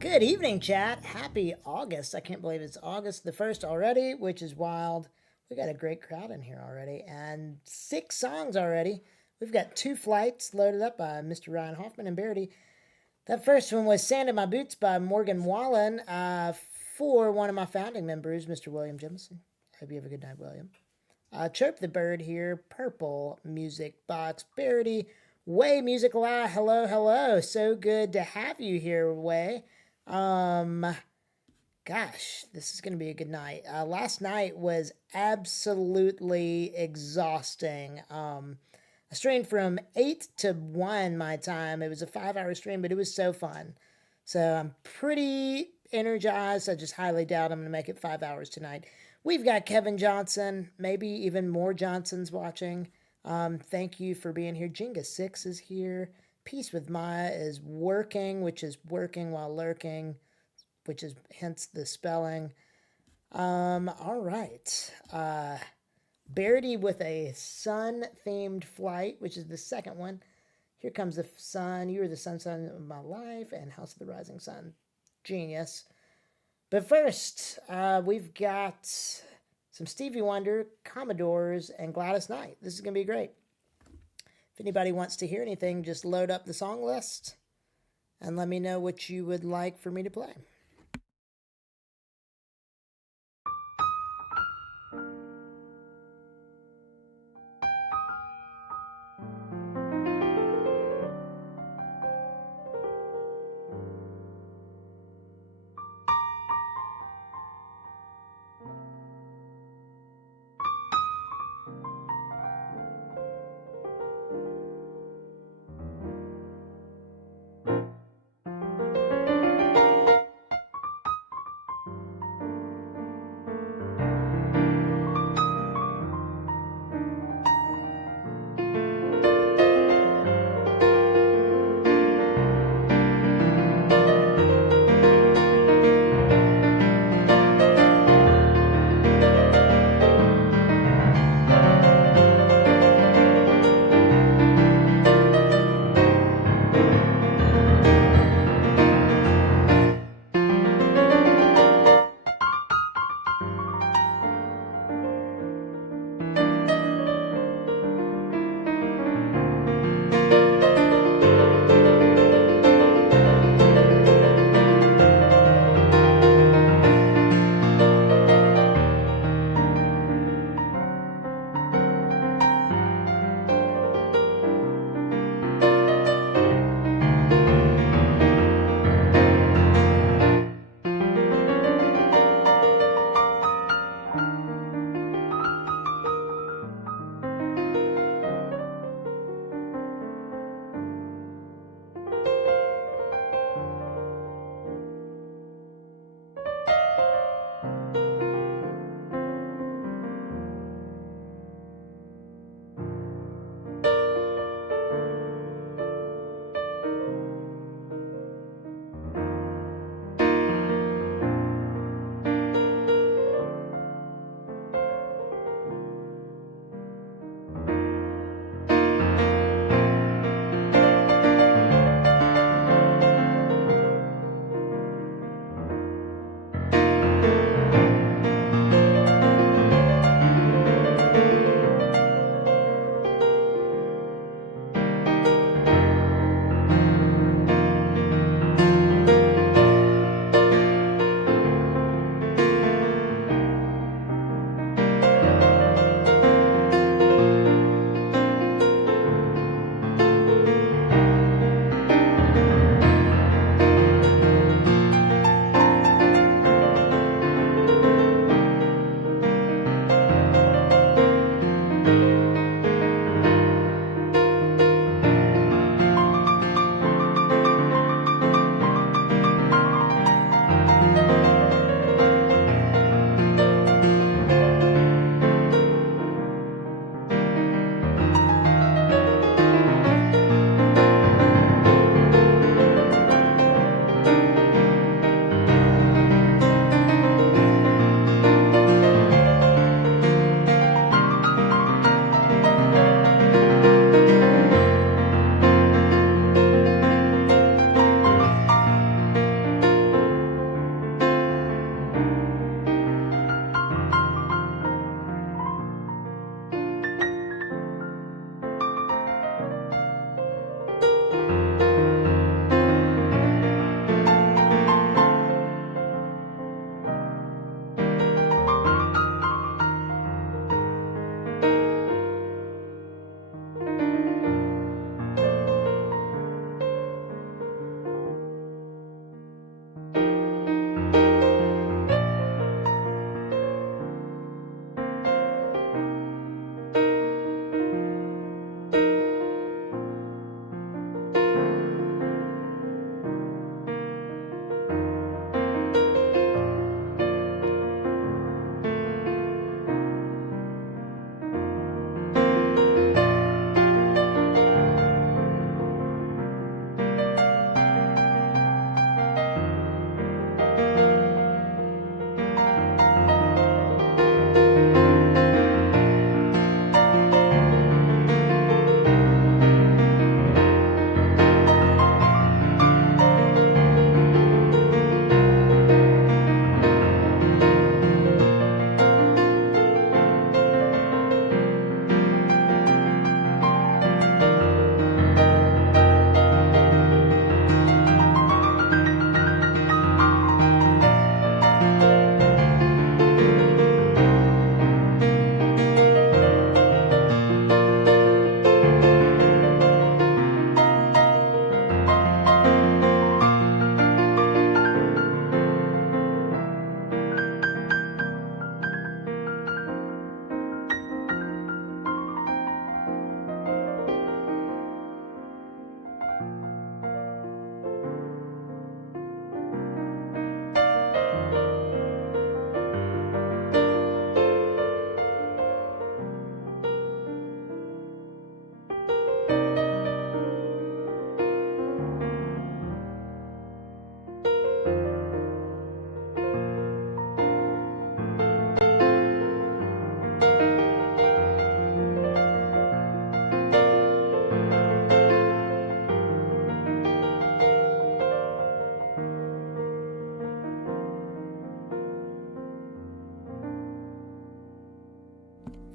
Good evening, chat. Happy August. I can't believe it's August the 1st already, which is wild. We got a great crowd in here already, and 6 songs already. We've got 2 flights loaded up by Mr. Ryan Hoffman and Verity. That first one was Sand in My Boots by Morgan Wallen for one of my founding members, Mr. William Jemison. Hope you have a good night, William. Chirp the Bird here, Purple Music Box, Verity, Way Music La. Hello, hello. So good to have you here, Way. Um, Gosh, this is going to be a good night. Last night was absolutely exhausting. I streamed from 8 to 1 my time. It was a 5 hour stream, but it was so fun. So I'm pretty energized. I just highly doubt I'm going to make it 5 hours tonight. We've got Kevin Johnson, maybe even more Johnsons watching. Thank you for being here. Jenga6 is here. Peace with Maya is working, which is working while lurking, which is hence the spelling. All right. Verity with a sun-themed flight, which is the second one. Here comes the sun. You are the sun of my life, and House of the Rising Sun. Genius. But first, we've got some Stevie Wonder, Commodores, and Gladys Knight. This is going to be great. If anybody wants to hear anything, just load up the song list and let me know what you would like for me to play.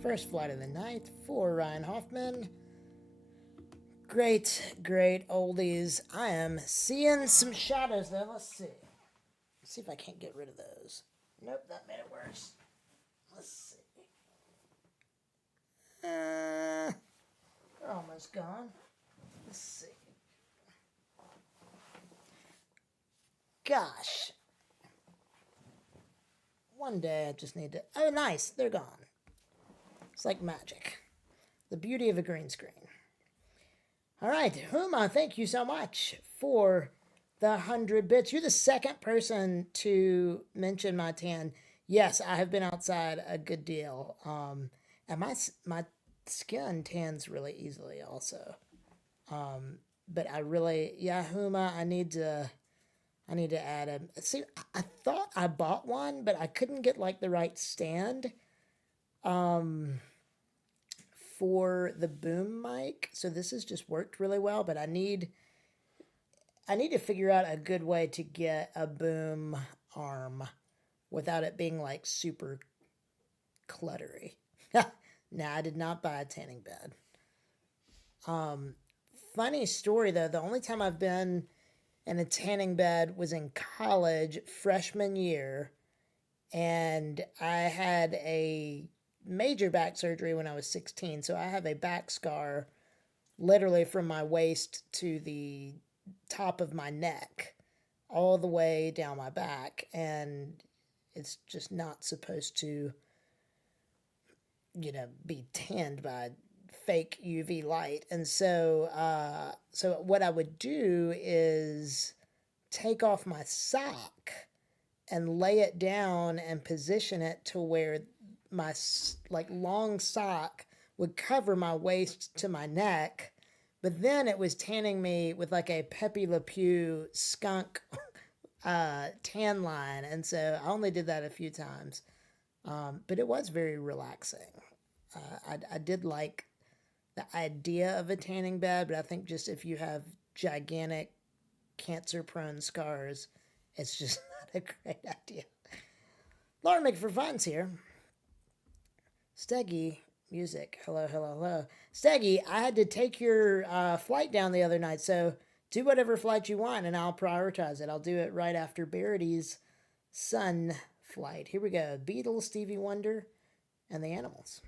First Flight of the Night for Ryan Hoffman. Great, great oldies. I am seeing some shadows though. Let's see. Let's see if I can't get rid of those. Nope, that made it worse. Let's see. They're almost gone. Let's see. Gosh. One day I just need to... Oh, nice. They're gone. It's like magic. The beauty of a green screen. All right, Huma, thank you so much for the 100 bits. You're the second person to mention my tan. Yes, I have been outside a good deal. And my skin tans really easily also. But I really, yeah, Huma, I need to add a, see, I thought I bought one, but I couldn't get like the right stand. For the boom mic, so this has just worked really well, but I need to figure out a good way to get a boom arm without it being like super cluttery. Nah, I did not buy a tanning bed. Funny story though, the only time I've been in a tanning bed was in college, freshman year, and I had a major back surgery when I was 16, so I have a back scar literally from my waist to the top of my neck all the way down my back, and it's just not supposed to, be tanned by fake UV light. And so what I would do is take off my sock and lay it down and position it to where my like long sock would cover my waist to my neck, but then it was tanning me with like a Pepe Le Pew skunk tan line, and so I only did that a few times, but it was very relaxing. I did like the idea of a tanning bed, but I think just if you have gigantic cancer-prone scars, it's just not a great idea. Laura McForfun's here. Steggy music. Hello, hello, hello. Steggy, I had to take your flight down the other night, so do whatever flight you want, and I'll prioritize it. I'll do it right after Barity's Sun flight. Here we go. Beatles, Stevie Wonder, and the Animals.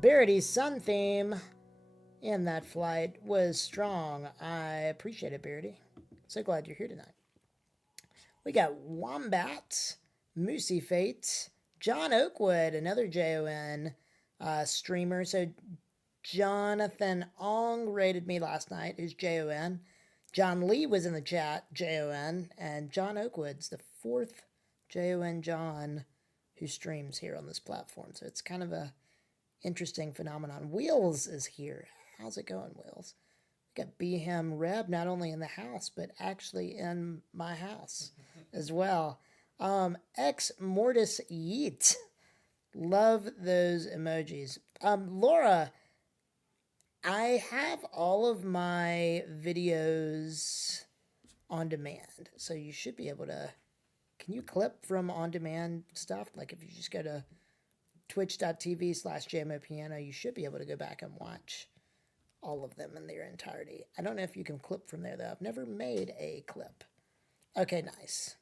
Verity's Sun theme in that flight was strong. I appreciate it, Verity. So glad you're here tonight. We got Wombat, Moosey Fate, John Oakwood, another JON streamer. So Jonathan Ong rated me last night, who's JON. John Lee was in the chat, JON. And John Oakwood's the fourth JON John who streams here on this platform. So it's kind of a interesting phenomenon. Wheels is here. How's it going, Wheels? We got Behem Reb not only in the house, but actually in my house as well. Ex Mortis Yeet. Love those emojis. Laura, I have all of my videos on demand. So you should be able to... Can you clip from on-demand stuff? Like if you just go to twitch.tv/JMOPiano, you should be able to go back and watch all of them in their entirety. I don't know if you can clip from there, though. I've never made a clip. Okay, nice.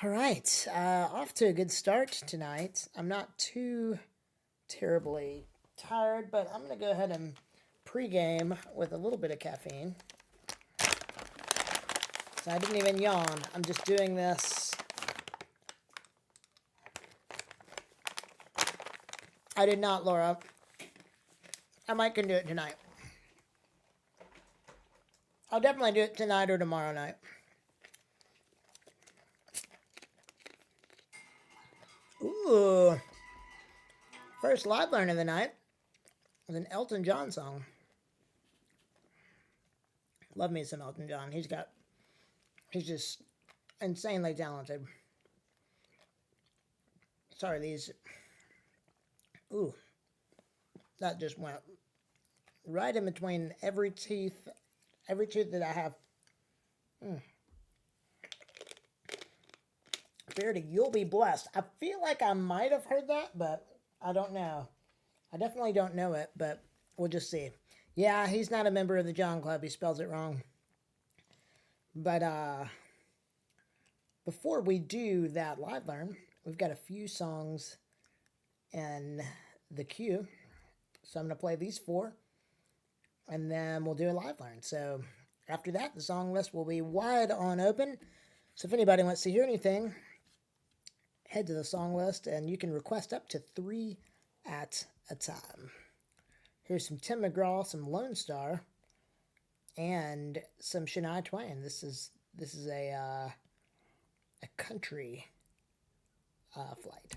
All right, off to a good start tonight. I'm not too terribly tired, but I'm going to go ahead and pregame with a little bit of caffeine. So I didn't even yawn. I'm just doing this. I did not, Laura. I might can do it tonight. I'll definitely do it tonight or tomorrow night. Ooh. First live learn of the night was an Elton John song. Love me some Elton John. He's just insanely talented. Sorry, these... Ooh. That just went right in between every tooth that I have. Verity, you'll be blessed. I feel like I might have heard that, but I don't know. I definitely don't know it, but we'll just see. Yeah, he's not a member of the John Club. He spells it wrong. But before we do that live learn, we've got a few songs in the queue. So I'm going to play these 4, and then we'll do a live learn. So after that, the song list will be wide on open. So if anybody wants to hear anything, head to the song list, and you can request up to 3 at a time. Here's some Tim McGraw, some Lone Star, and some Shania Twain. This is a country flight.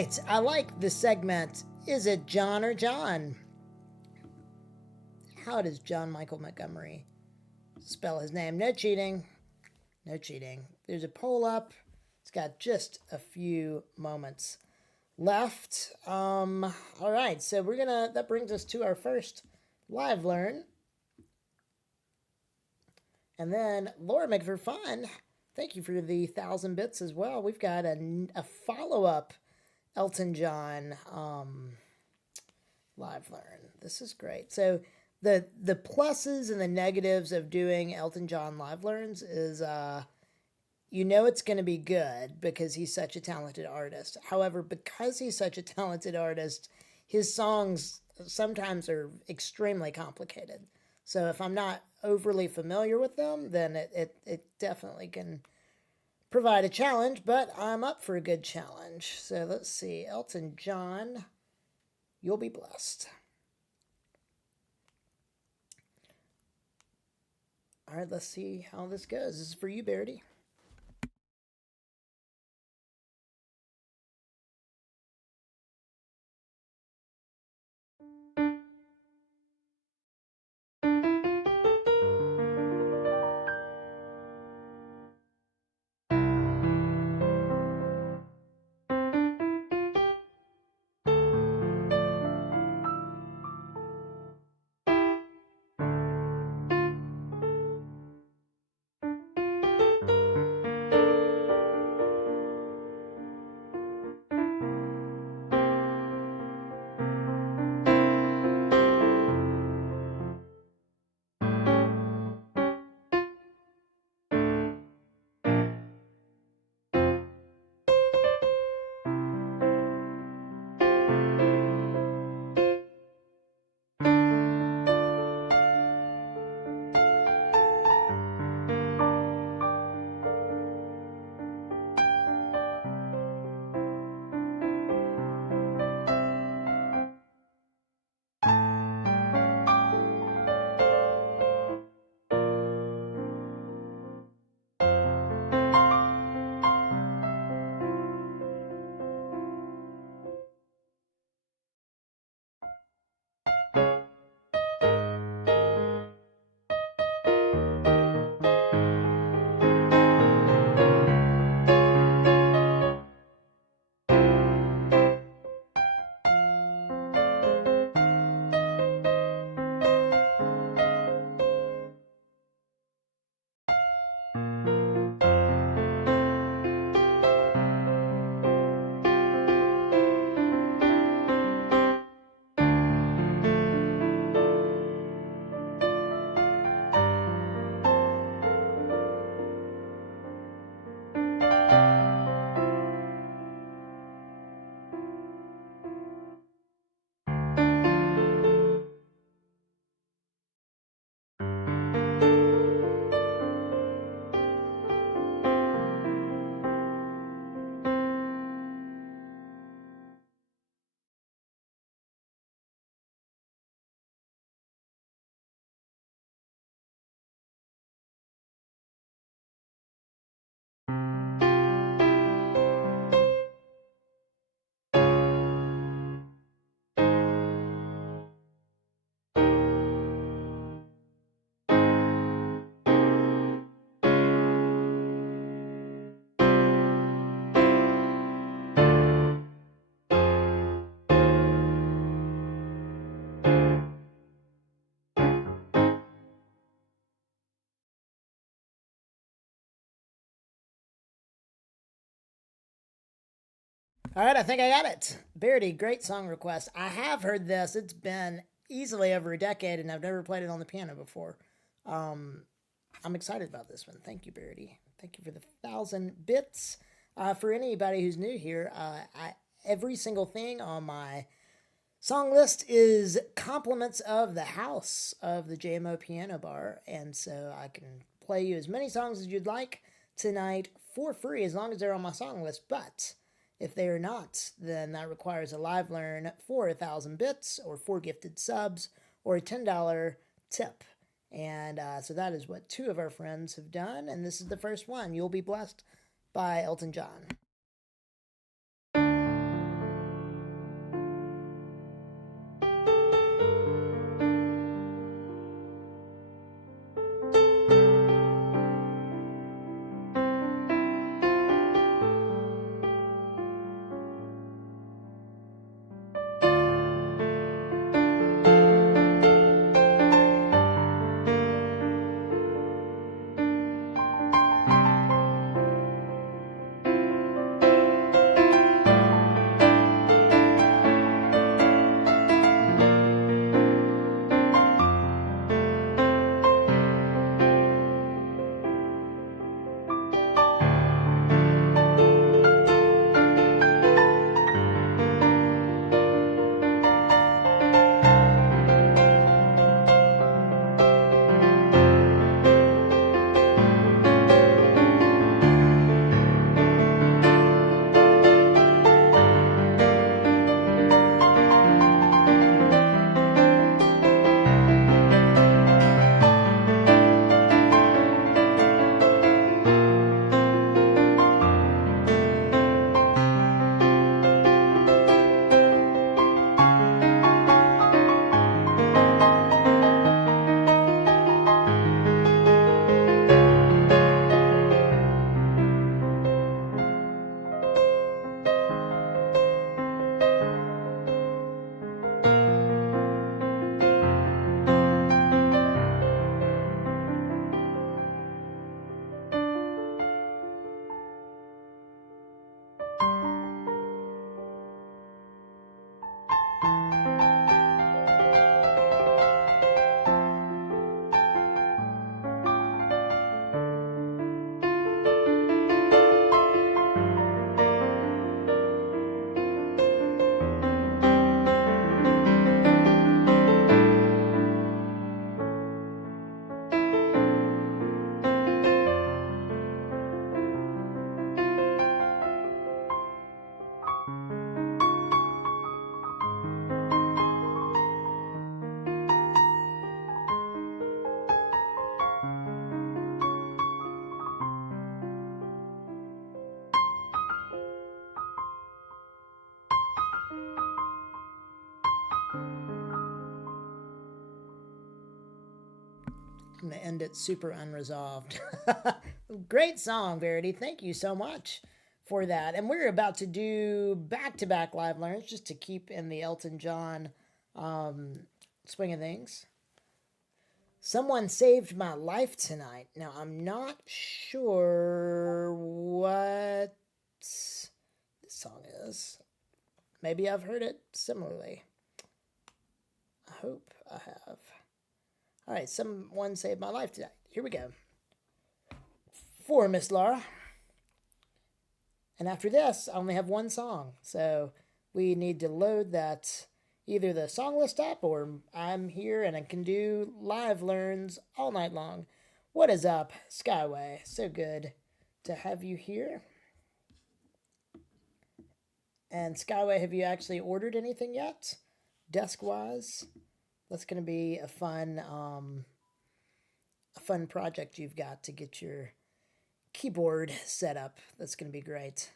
right, I like this segment. Is it John or John? How does John Michael Montgomery spell his name? No cheating. No cheating. There's a poll up. It's got just a few moments left. All right, so that brings us to our first live learn. And then Laura McFerfun, thank you for the 1,000 bits as well. We've got a follow-up Elton John live learn. This is great. So the pluses and the negatives of doing Elton John live learns is you know it's going to be good because he's such a talented artist. However, because he's such a talented artist, his songs sometimes are extremely complicated. So if I'm not overly familiar with them, then it definitely can provide a challenge, but I'm up for a good challenge. So let's see. Elton John, you'll be blessed. All right, let's see how this goes. This is for you, Verity. All right, I think I got it. Verity, great song request. I have heard this. It's been easily over a decade, and I've never played it on the piano before. I'm excited about this one. Thank you, Verity. Thank you for the 1,000 bits. For anybody who's new here, every single thing on my song list is compliments of the house of the JMOPiano, and so I can play you as many songs as you'd like tonight for free as long as they're on my song list. But if they are not, then that requires a live learn for 1,000 bits or 4 gifted subs or a $10 tip. And so that is what 2 of our friends have done. And this is the first one. You'll be blessed by Elton John. I'm going to end it super unresolved. Great song, Verity. Thank you so much for that. And we're about to do back-to-back live learns just to keep in the Elton John swing of things. Someone saved my life tonight. Now, I'm not sure what this song is. Maybe I've heard it similarly. I hope I have. All right, someone saved my life tonight. Here we go. For Miss Laura. And after this, I only have one song. So we need to load that, either the song list up, or I'm here and I can do live learns all night long. What is up, Skyway? So good to have you here. And Skyway, have you actually ordered anything yet? Desk-wise? That's going to be a fun project you've got to get your keyboard set up. That's going to be great.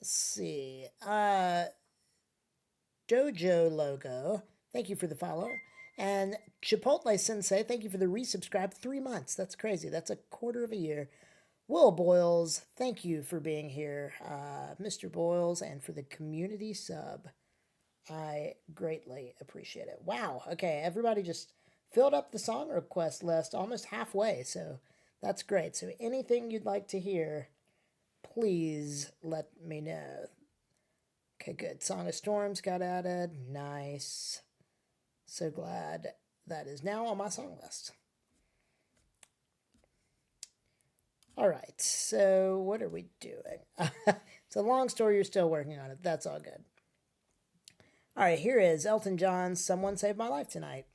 Let's see. Dojo Logo, thank you for the follow. And Chipotle Sensei, thank you for the resubscribe. 3 months. That's crazy. That's a quarter of a year. Will Boyles, thank you for being here, Mr. Boyles, and for the community sub. I greatly appreciate it. Wow. Okay, everybody just filled up the song request list almost halfway, so that's great. So anything you'd like to hear, please let me know. Okay, good. Song of Storms got added. Nice. So glad that is now on my song list. All right, so what are we doing? It's a long story. You're still working on it. That's all good. All right, here is Elton John's Someone Saved My Life Tonight.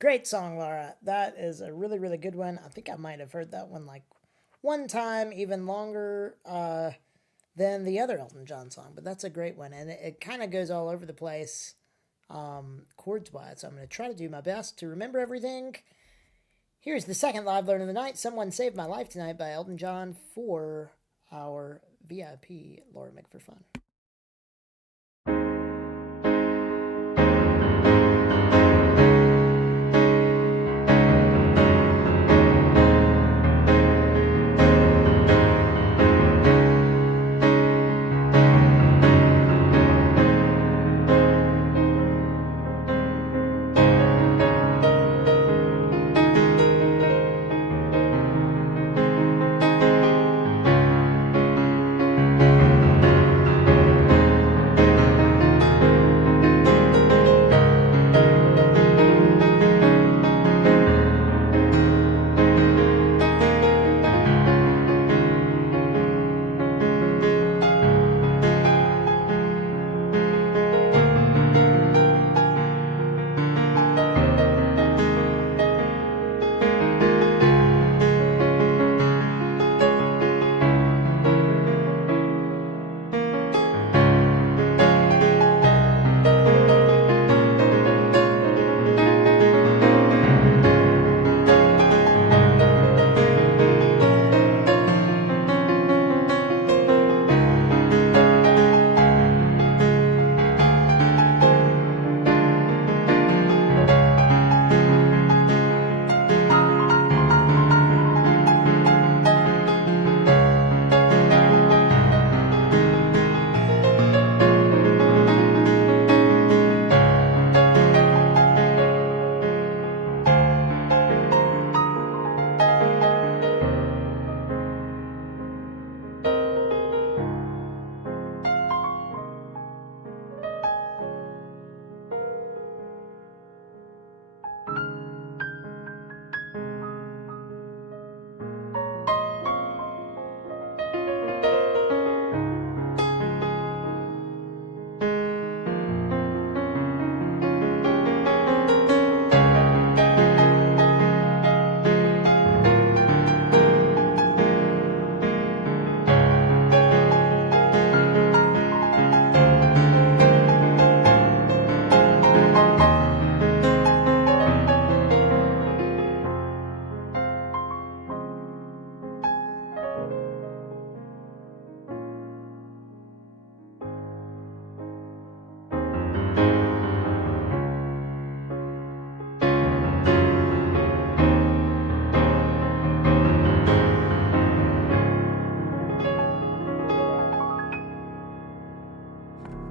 Great song, Laura. That is a really, really good one. I think I might have heard that one like one time, even longer than the other Elton John song. But that's a great one, and it kind of goes all over the place chords wise. So I'm going to try to do my best to remember everything. Here's the second live learn of the night. Someone Saved My Life Tonight by Elton John for our VIP Laura McForfun.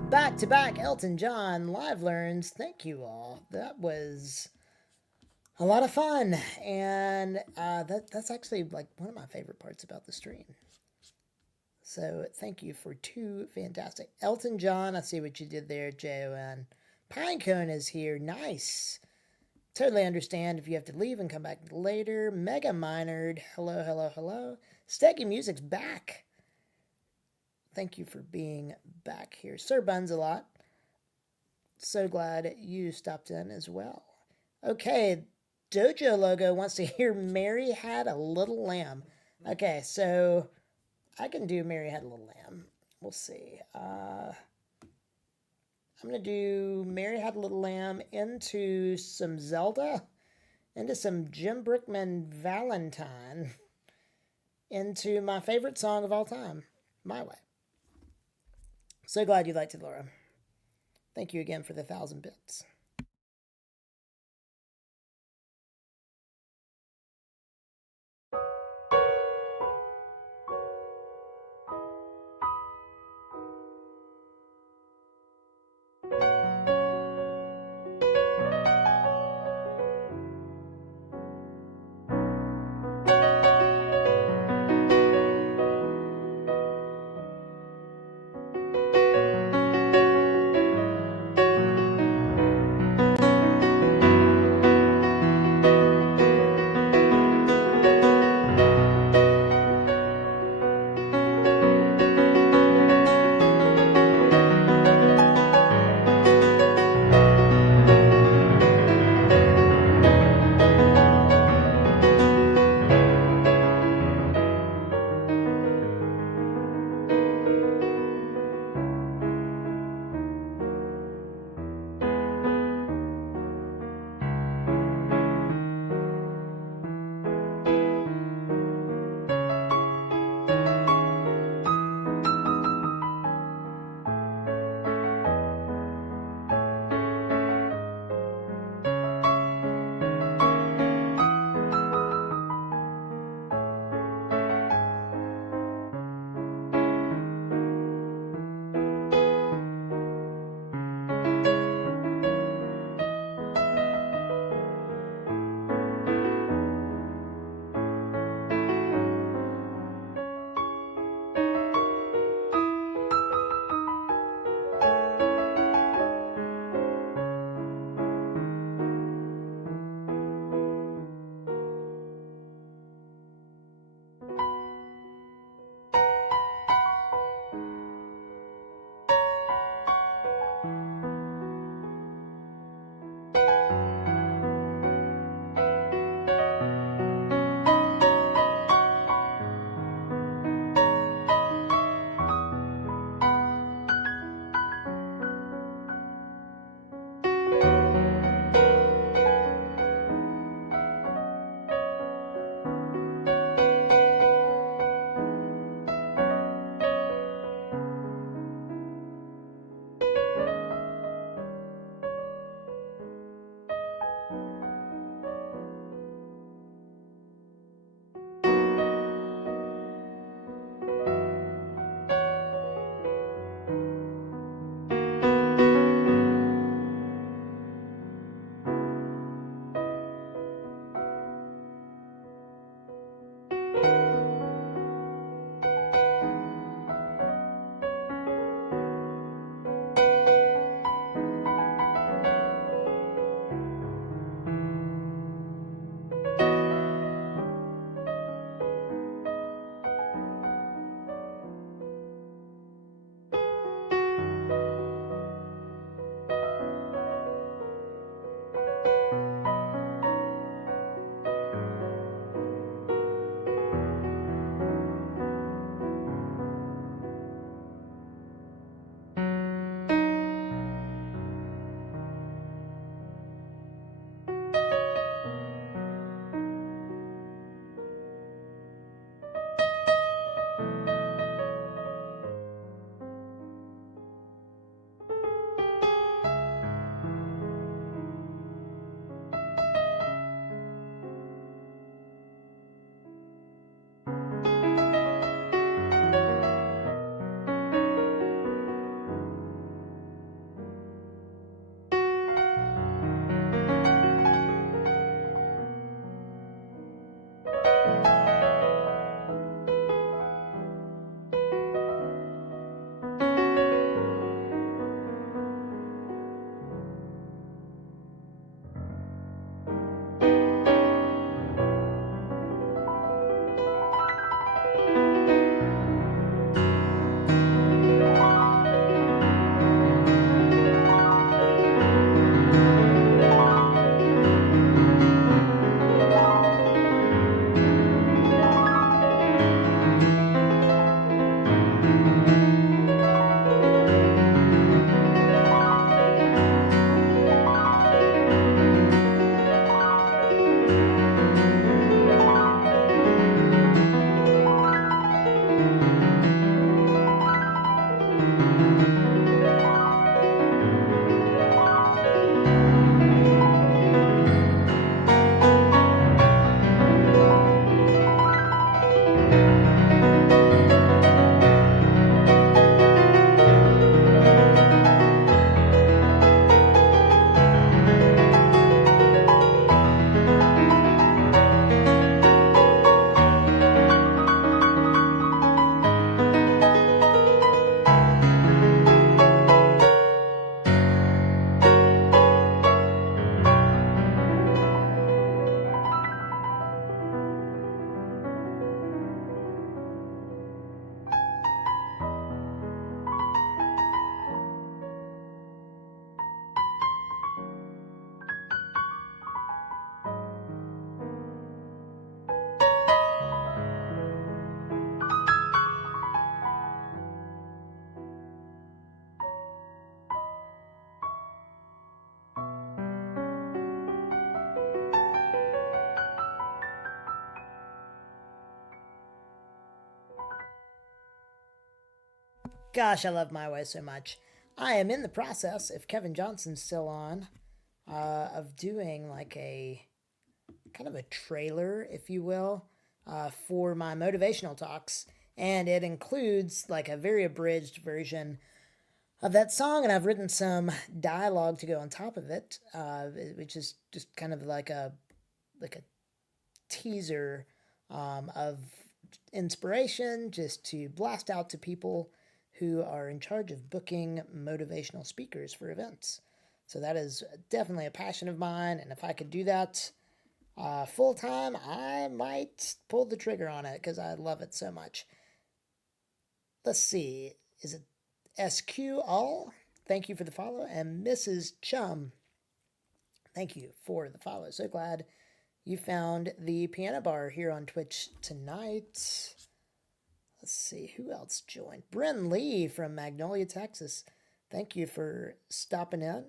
Back to back Elton John live learns. Thank you all. That was a lot of fun, and that's actually like one of my favorite parts about the stream. So thank you for two fantastic Elton John. I see what you did there, Jon. Pinecone is here. Nice. Totally understand if you have to leave and come back later. Mega Minored. Hello, hello, hello. Steggy Music's back. Thank you for being back here. Sir Buns a lot. So glad you stopped in as well. Okay, Dojo Logo wants to hear Mary Had a Little Lamb. Okay, so I can do Mary Had a Little Lamb. We'll see. I'm going to do Mary Had a Little Lamb into some Zelda, into some Jim Brickman Valentine, into my favorite song of all time, My Way. So glad you liked it, Laura. Thank you again for the 1,000 bits. Gosh, I love My Way so much. I am in the process, if Kevin Johnson's still on, of doing like a kind of a trailer, if you will, for my motivational talks. And it includes like a very abridged version of that song, and I've written some dialogue to go on top of it, which is just kind of like a teaser of inspiration, just to blast out to people who are in charge of booking motivational speakers for events. So that is definitely a passion of mine, and if I could do that full time, I might pull the trigger on it because I love it so much. Let's see, is it SQ All? Thank you for the follow, and Mrs. Chum, thank you for the follow. So glad you found the Pianobar here on Twitch tonight. Let's see, who else joined? Bryn Lee from Magnolia, Texas. Thank you for stopping in.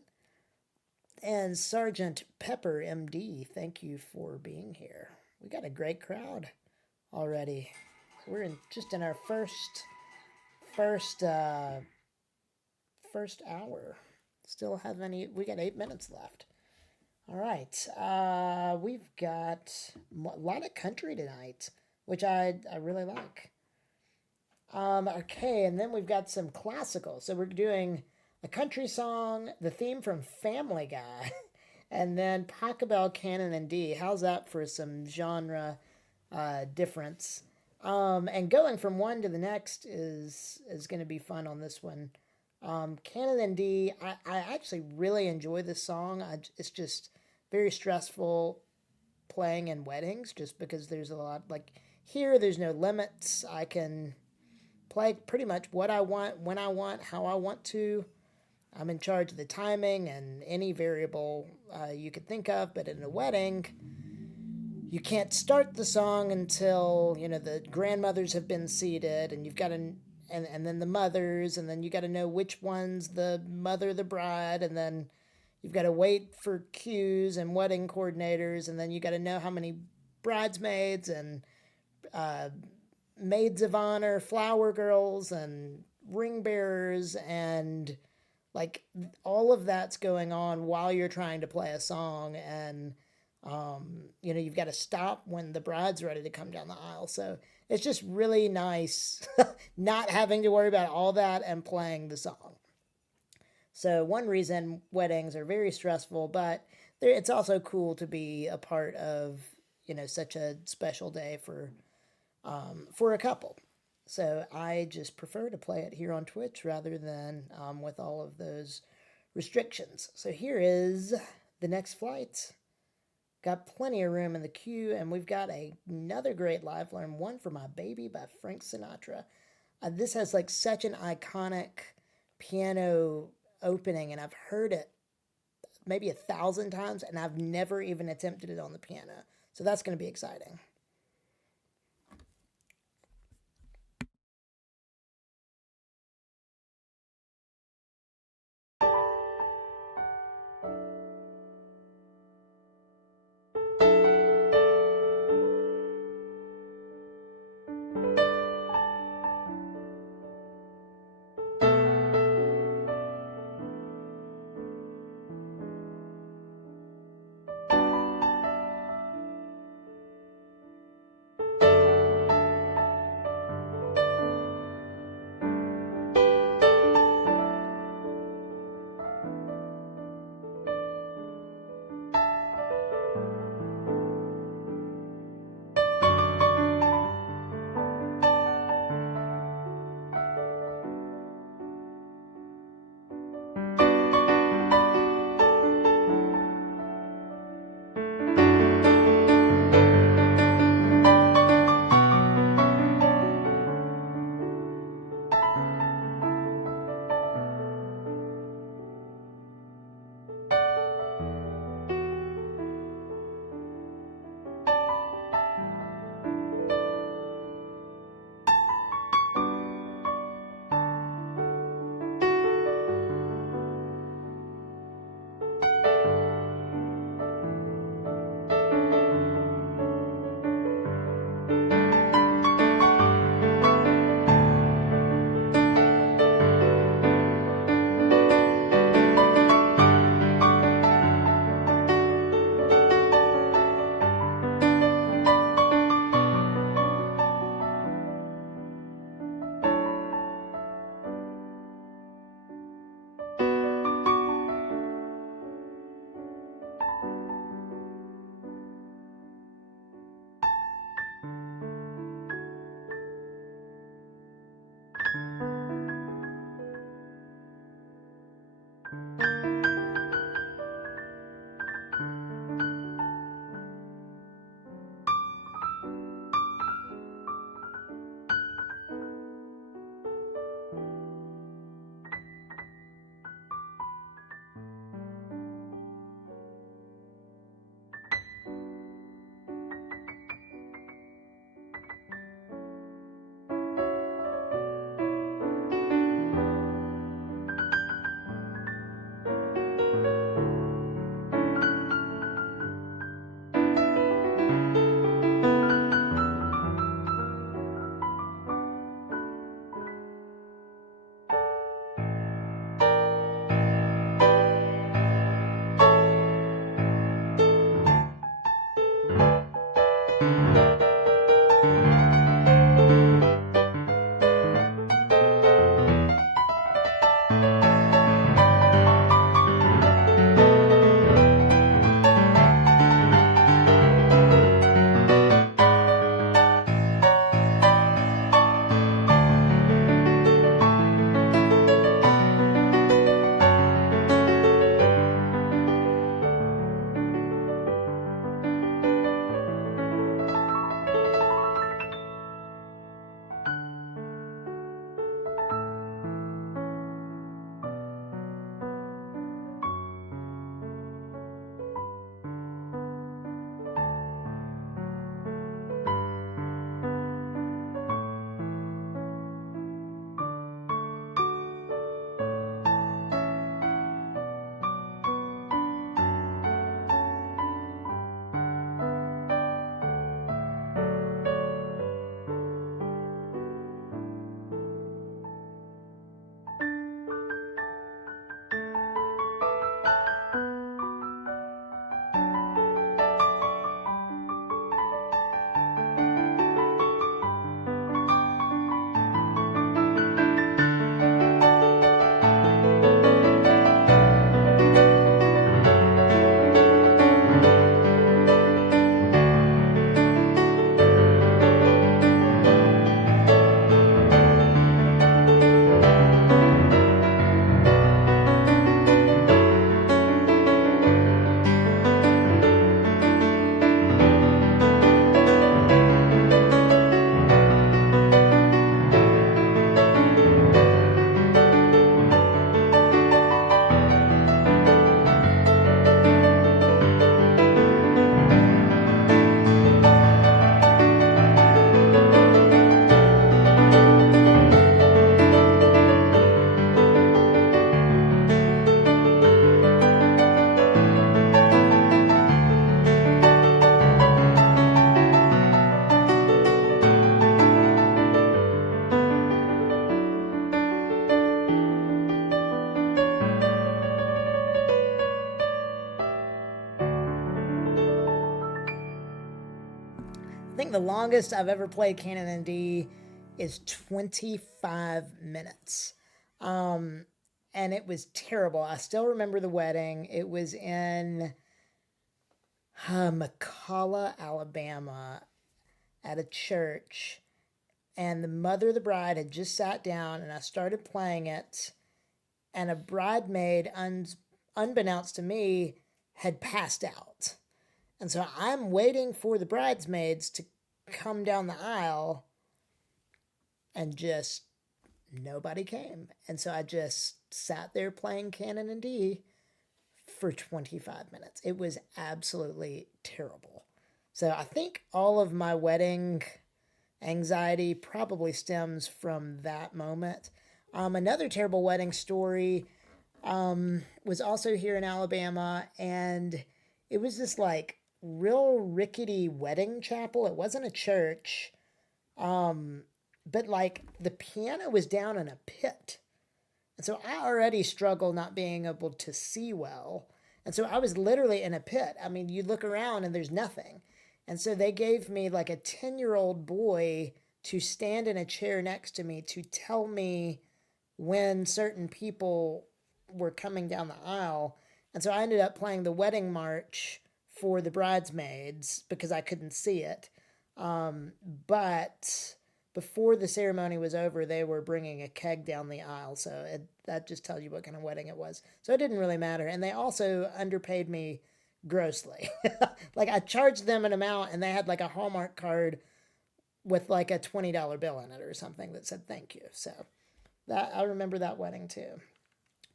And Sergeant Pepper, MD, thank you for being here. We got a great crowd already. We're just in our first hour. Still have we got 8 minutes left. All right, we've got a lot of country tonight, which I really like. Okay, and then we've got some classical. So we're doing a country song, the theme from Family Guy, and then Pachelbel, Canon, and D. How's that for some genre difference? And going from one to the next is going to be fun on this one. Canon and D, I actually really enjoy this song. It's just very stressful playing in weddings just because there's a lot, like here, there's no limits. I can play pretty much what I want, when I want, how I want to. I'm in charge of the timing and any variable you could think of, but in a wedding, you can't start the song until, the grandmothers have been seated, and you've got to, and then the mothers, and then you got to know which one's the mother, the bride, and then you've got to wait for cues and wedding coordinators, and then you got to know how many bridesmaids and maids of honor, flower girls, and ring bearers, and like all of that's going on while you're trying to play a song, and you've got to stop when the bride's ready to come down the aisle. So it's just really nice not having to worry about all that and playing the song. So one reason weddings are very stressful, but it's also cool to be a part of, such a special day for a couple. So I just prefer to play it here on Twitch rather than with all of those restrictions. So here is the next flight. Got plenty of room in the queue, and we've got another great live learn, One for My Baby by Frank Sinatra. This has like such an iconic piano opening, and I've heard it maybe 1,000 times, and I've never even attempted it on the piano. So that's going to be exciting. I think the longest I've ever played Canon in D is 25 minutes. Um, and it was terrible. I still remember the wedding. It was in McCalla, Alabama, at a church. And the mother of the bride had just sat down, and I started playing it. And a bridemaid, unbeknownst to me, had passed out. And so I'm waiting for the bridesmaids to come down the aisle, and just nobody came. And so I just sat there playing Canon in D for 25 minutes. It was absolutely terrible. So I think all of my wedding anxiety probably stems from that moment. Another terrible wedding story was also here in Alabama, and it was this like real rickety wedding chapel. It wasn't a church, but like the piano was down in a pit. And so I already struggle not being able to see well. And so I was literally in a pit. I mean, you look around and there's nothing. And so they gave me like a 10-year-old boy to stand in a chair next to me to tell me when certain people were coming down the aisle. And so I ended up playing the wedding march for the bridesmaids because I couldn't see it. But before the ceremony was over, they were bringing a keg down the aisle. So that just tells you what kind of wedding it was. So it didn't really matter. And they also underpaid me grossly. Like I charged them an amount and they had like a Hallmark card with like a $20 bill in it or something that said thank you. So that I remember that wedding too.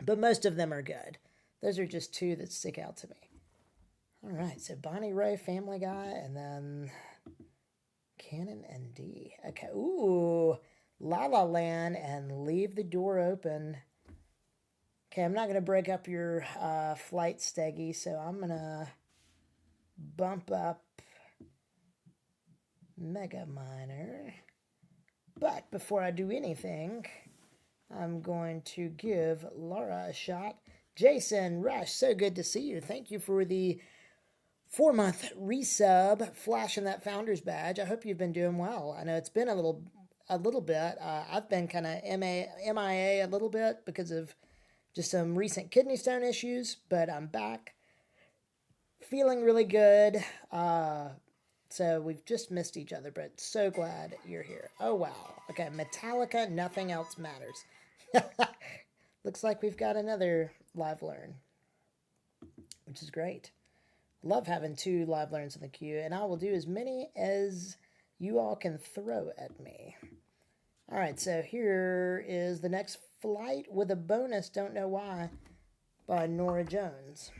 But most of them are good. Those are just two that stick out to me. All right, so Bonnie Ray, Family Guy, and then Canon and D. Okay, ooh, La La Land and Leave the Door Open. Okay, I'm not going to break up your flight, Steggy, so I'm going to bump up Mega Minor. But before I do anything, I'm going to give Laura a shot. Jason Rush, so good to see you. Thank you for the 4-month resub, flashing that founder's badge. I hope you've been doing well. I know it's been a little bit. I've been kind of MIA a little bit because of just some recent kidney stone issues, but I'm back, feeling really good. So we've just missed each other, but so glad you're here. Oh, wow. Okay, Metallica, Nothing Else Matters. Looks like we've got another live learn, which is great. Love having 2 live learns in the queue, and I will do as many as you all can throw at me. All right, so here is the next flight with a bonus, Don't Know Why, by Nora Jones.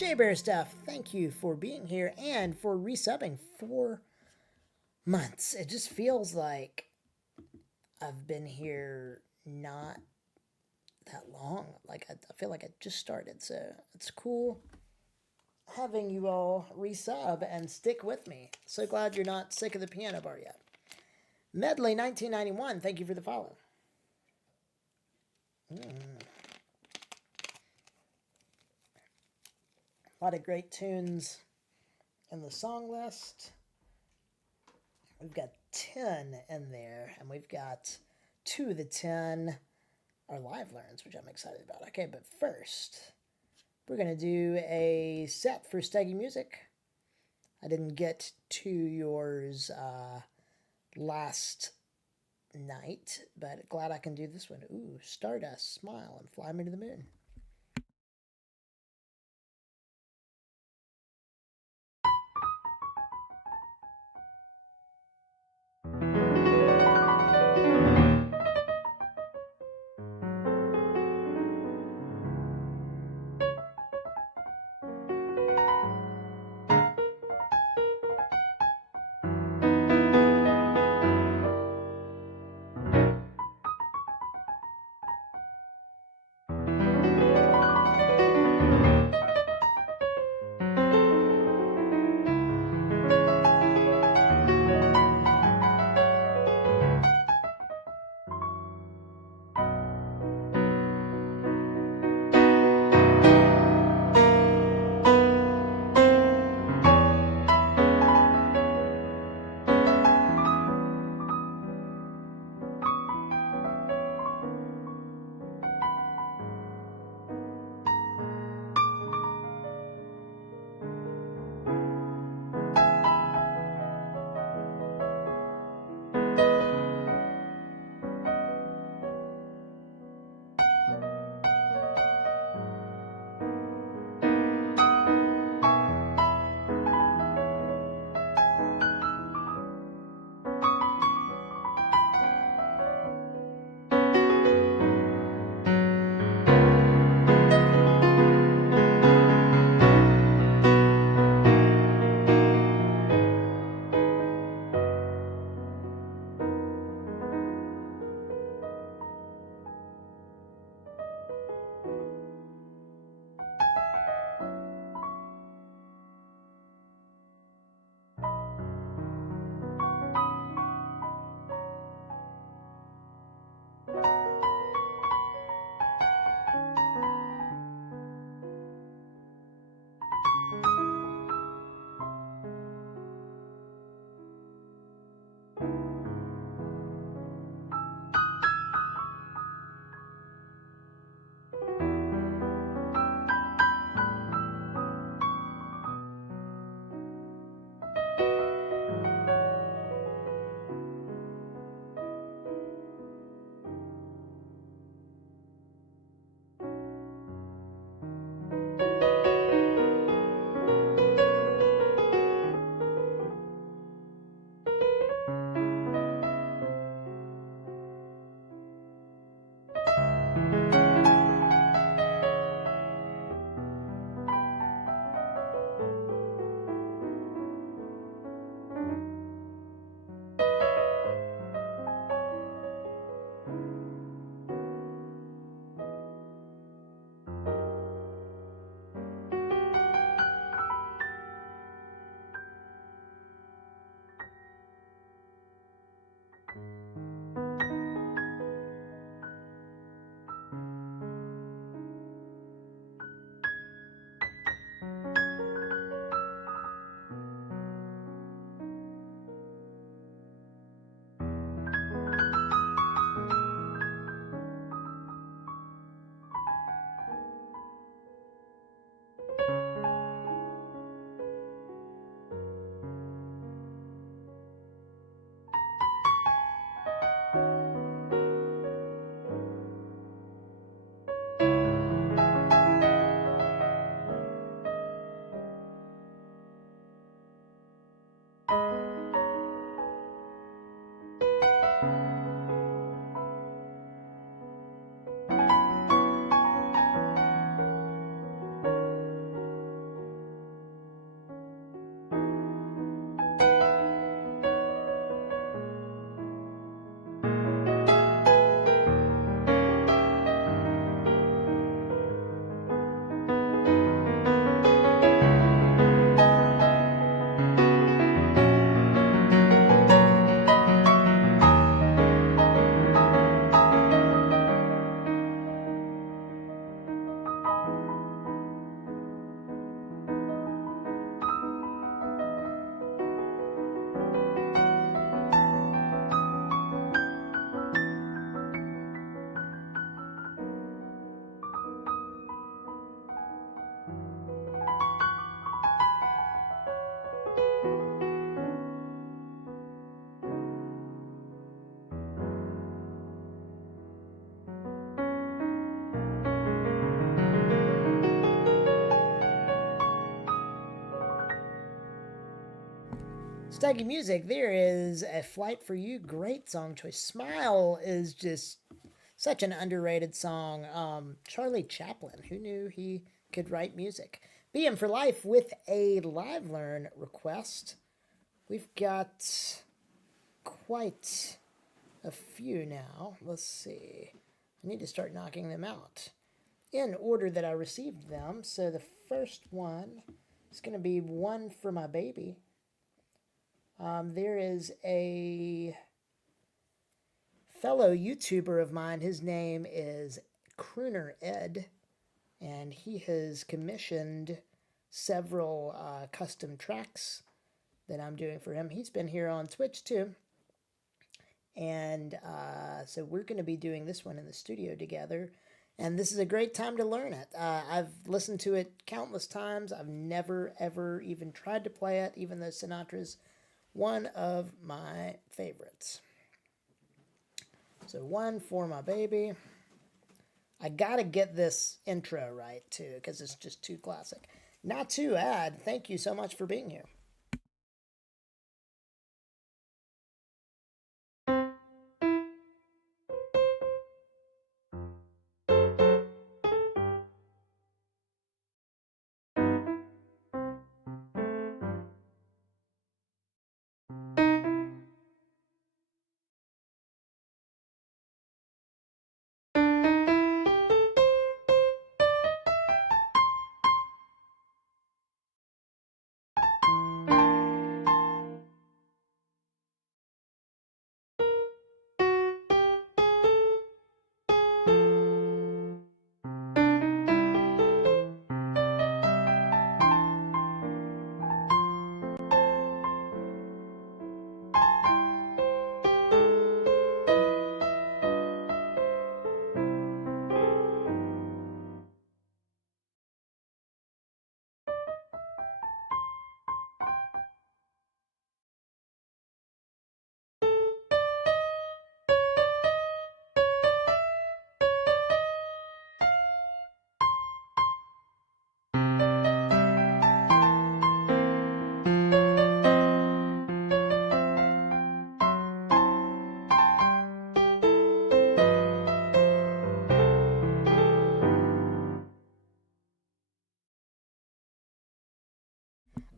J-Bear Stuff, thank you for being here and for resubbing 4 months. It just feels like I've been here not that long. Like I feel like I just started, so it's cool having you all resub and stick with me. So glad you're not sick of the piano bar yet. Medley 1991, thank you for the follow. A lot of great tunes in the song list. We've got 10 in there, and we've got 2 of the 10 are live learns, which I'm excited about. Okay, but first, we're going to do a set for Steggy Music. I didn't get to yours last night, but glad I can do this one. Ooh, Stardust, Smile, and Fly Me to the Moon. Staggy Music, there is A Flight for You. Great song choice. Smile is just such an underrated song. Charlie Chaplin, who knew he could write music? BM for Life with a Live Learn request. We've got quite a few now. Let's see. I need to start knocking them out in order that I received them. So the first one is going to be One for My Baby. There is a fellow YouTuber of mine. His name is Crooner Ed, and he has commissioned several custom tracks that I'm doing for him. He's been here on Twitch too. And so we're going to be doing this one in the studio together. And this is a great time to learn it. I've listened to it countless times. I've never, ever even tried to play it, even though Sinatra's one of my favorites. So One for My Baby. I got to get this intro right, too, because it's just too classic. Not too bad. Thank you so much for being here.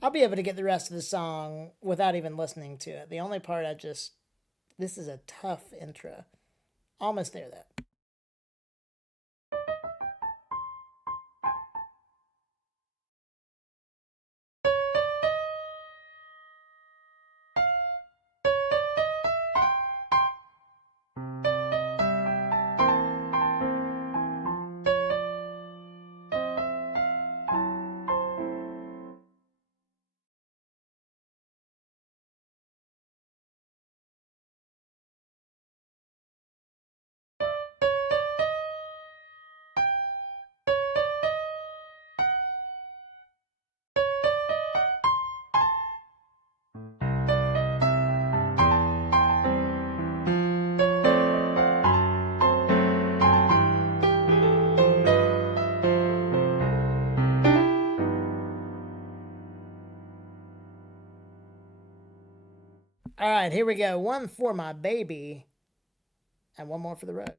I'll be able to get the rest of the song without even listening to it. The only part this is a tough intro. Almost there, though. All right, here we go. One for My Baby, and one more for the road.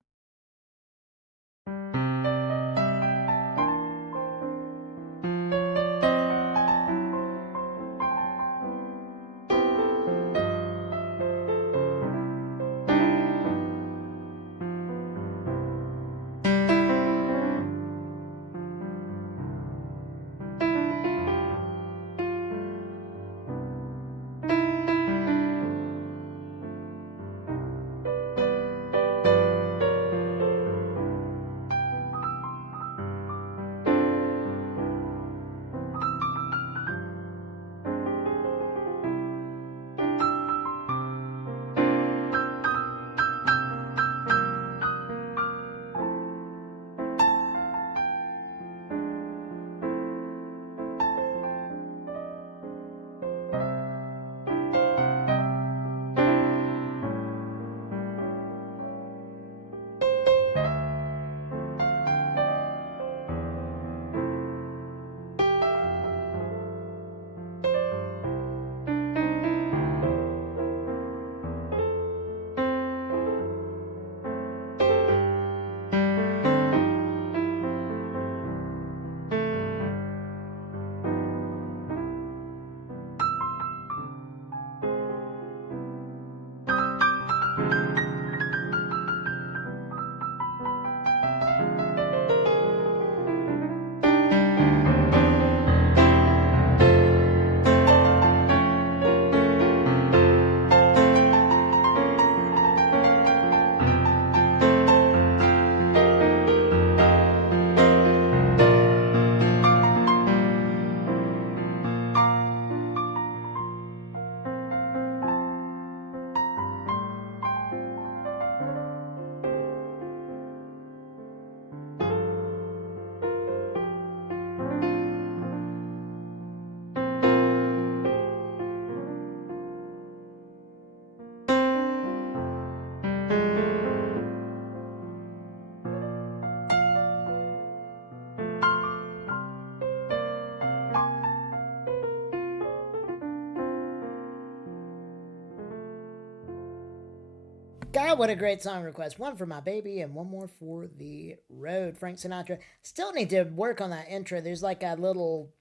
God, what a great song request. One for my baby and one more for the road. Frank Sinatra. Still need to work on that intro. There's like a little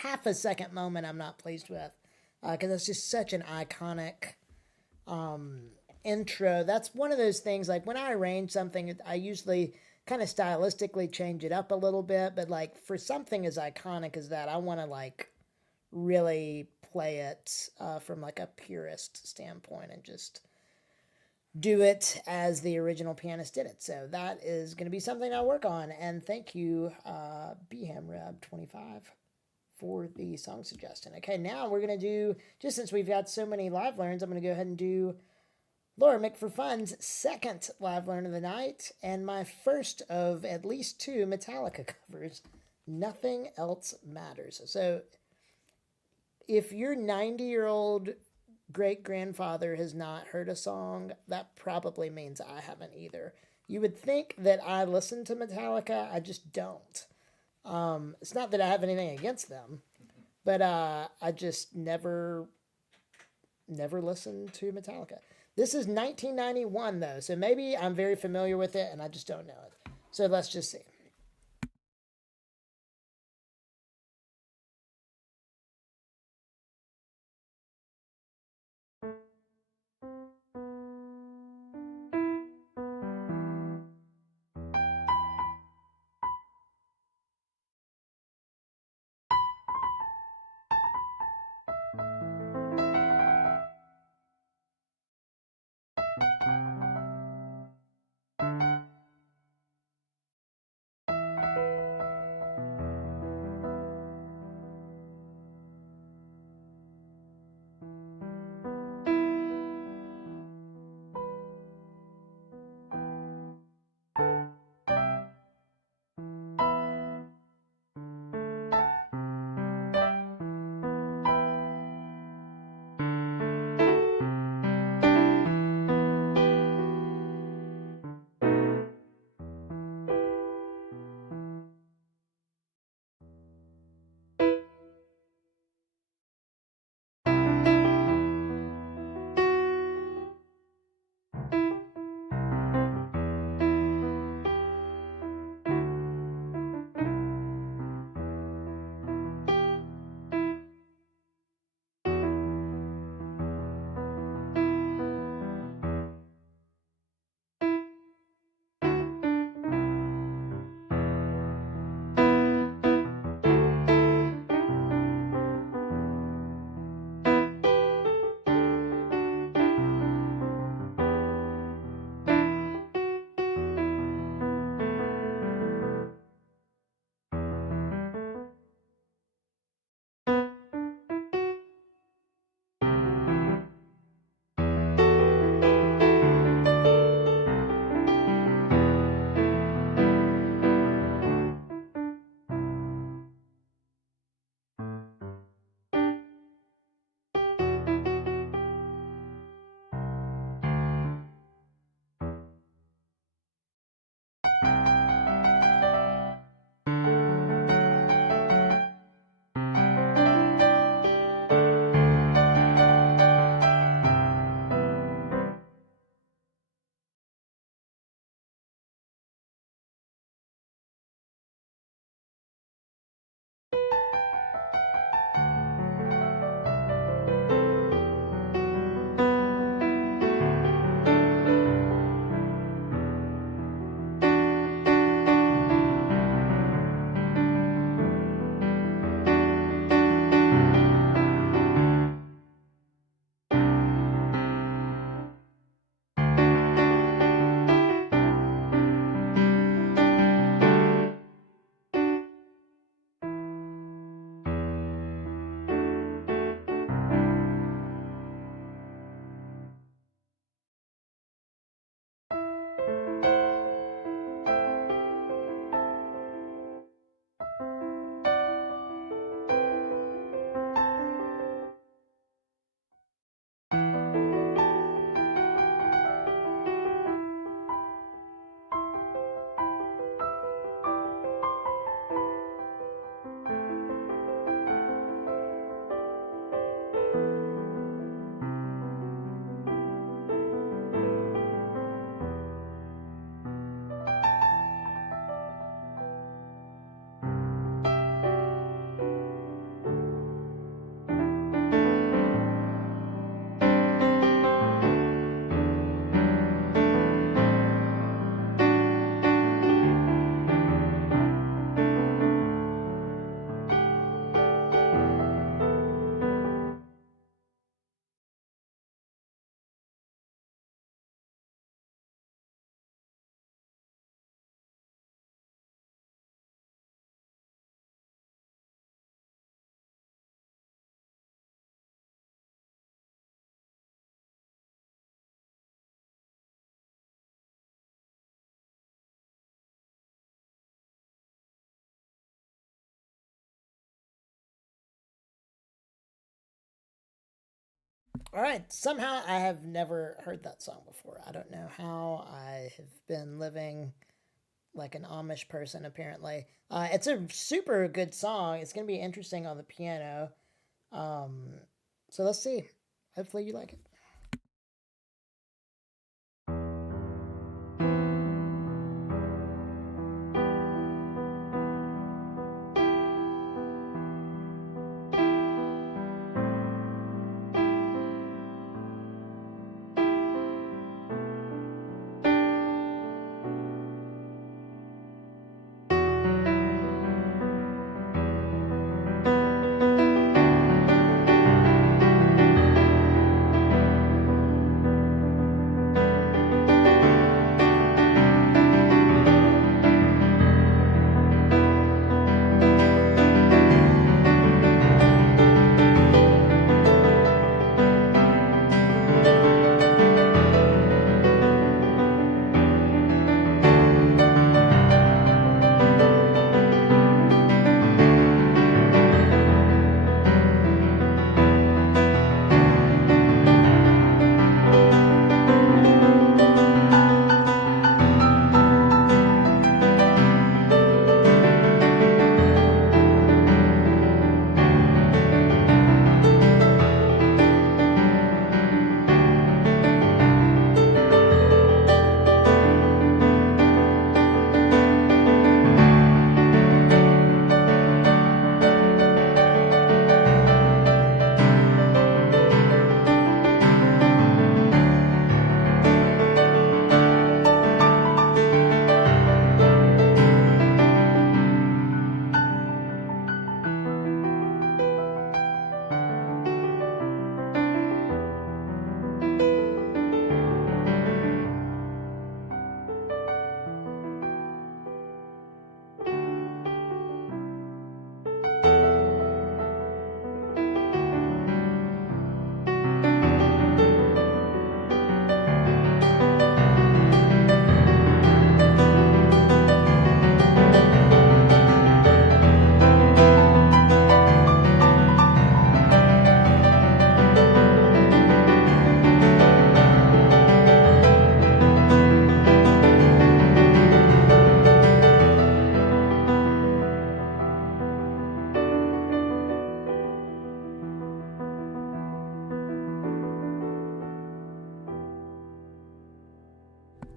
half a second moment I'm not pleased with. Because it's just such an iconic intro. That's one of those things, like when I arrange something, I usually kind of stylistically change it up a little bit. But like for something as iconic as that, I want to like really play it from like a purist standpoint and just do it as the original pianist did it. So that is going to be something I work on. And thank you, BHamReb25, for the song suggestion. Okay, now we're going to do, just since we've got so many live learns, I'm going to go ahead and do Laura McForfun's second live learn of the night and my first of at least 2 Metallica covers. Nothing Else Matters. So if your 90-year-old great grandfather has not heard a song, that probably means I haven't either. You would think that I listen to Metallica, I just don't. It's not that I have anything against them, but I just never listened to Metallica. This is 1991 though, so maybe I'm very familiar with it and I just don't know it. So let's just see. All right. Somehow I have never heard that song before. I don't know how. I have been living like an Amish person, apparently. It's a super good song. It's going to be interesting on the piano. Um, so let's see. Hopefully you like it.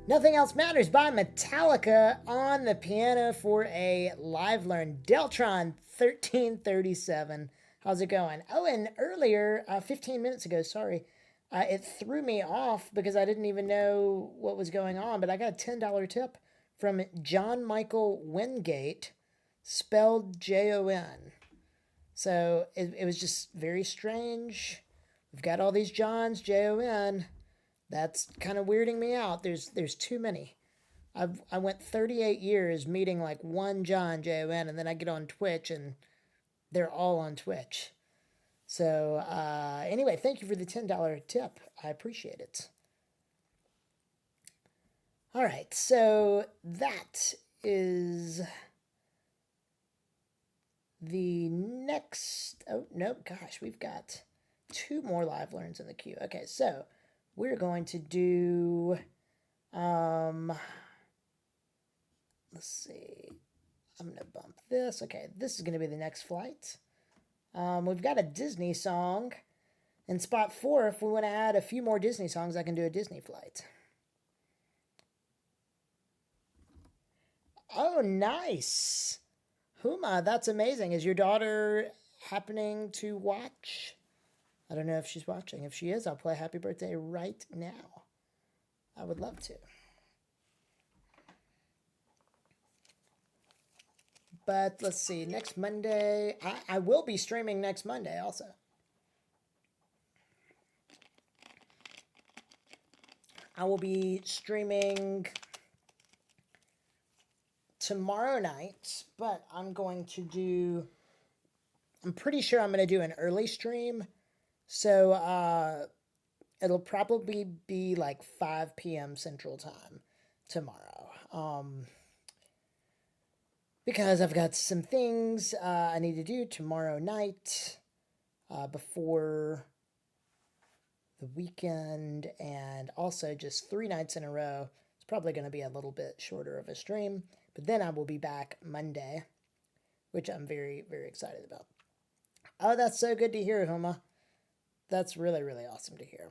Nothing Else Matters by Metallica on the piano for a live learn. Deltron 1337. How's it going? Oh, and earlier, 15 minutes ago, sorry, it threw me off because I didn't even know what was going on, but I got a $10 tip from John Michael Wingate, spelled Jon. So it was just very strange. We've got all these Johns, Jon. That's kind of weirding me out. There's too many. I went 38 years meeting like one Jon, and then I get on Twitch and they're all on Twitch. So anyway, thank you for the $10 tip. I appreciate it. All right, so that is the next. Oh no, gosh, we've got two more live learns in the queue. Okay, so we're going to do. Let's see. I'm going to bump this. Okay, this is going to be the next flight. We've got a Disney song. In spot 4, if we want to add a few more Disney songs, I can do a Disney flight. Oh, nice. Huma, that's amazing. Is your daughter happening to watch? I don't know if she's watching. If she is, I'll play Happy Birthday right now. I would love to. But let's see, next Monday, I will be streaming next Monday also. I will be streaming tomorrow night, but I'm pretty sure I'm going to do an early stream. So it'll probably be like 5 p.m. Central Time tomorrow. Because I've got some things I need to do tomorrow night before the weekend and also just 3 nights in a row. It's probably going to be a little bit shorter of a stream, but then I will be back Monday, which I'm very, very excited about. Oh, that's so good to hear, Huma. That's really, really awesome to hear.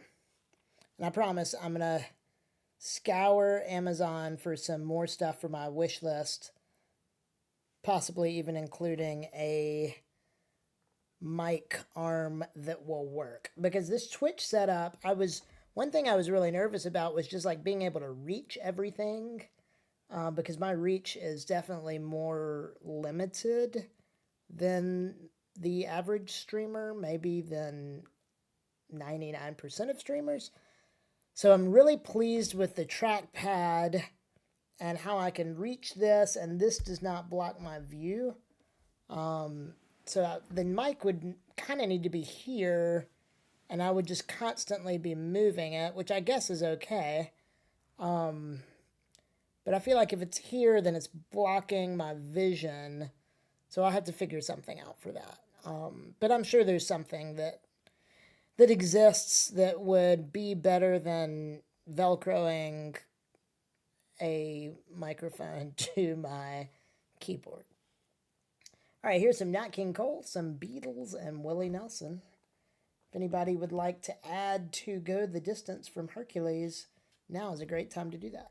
And I promise I'm going to scour Amazon for some more stuff for my wish list, possibly even including a mic arm that will work. Because this Twitch setup, one thing I was really nervous about was just like being able to reach everything, because my reach is definitely more limited than the average streamer, maybe than 99% of streamers. So I'm really pleased with the trackpad and how I can reach this, and this does not block my view. So the mic would kind of need to be here, and I would just constantly be moving it, which I guess is okay. But I feel like if it's here, then it's blocking my vision. So I'll have to figure something out for that. But I'm sure there's something that exists that would be better than Velcroing a microphone to my keyboard. All right, here's some Nat King Cole, some Beatles, and Willie Nelson. If anybody would like to add to Go the Distance from Hercules, now is a great time to do that.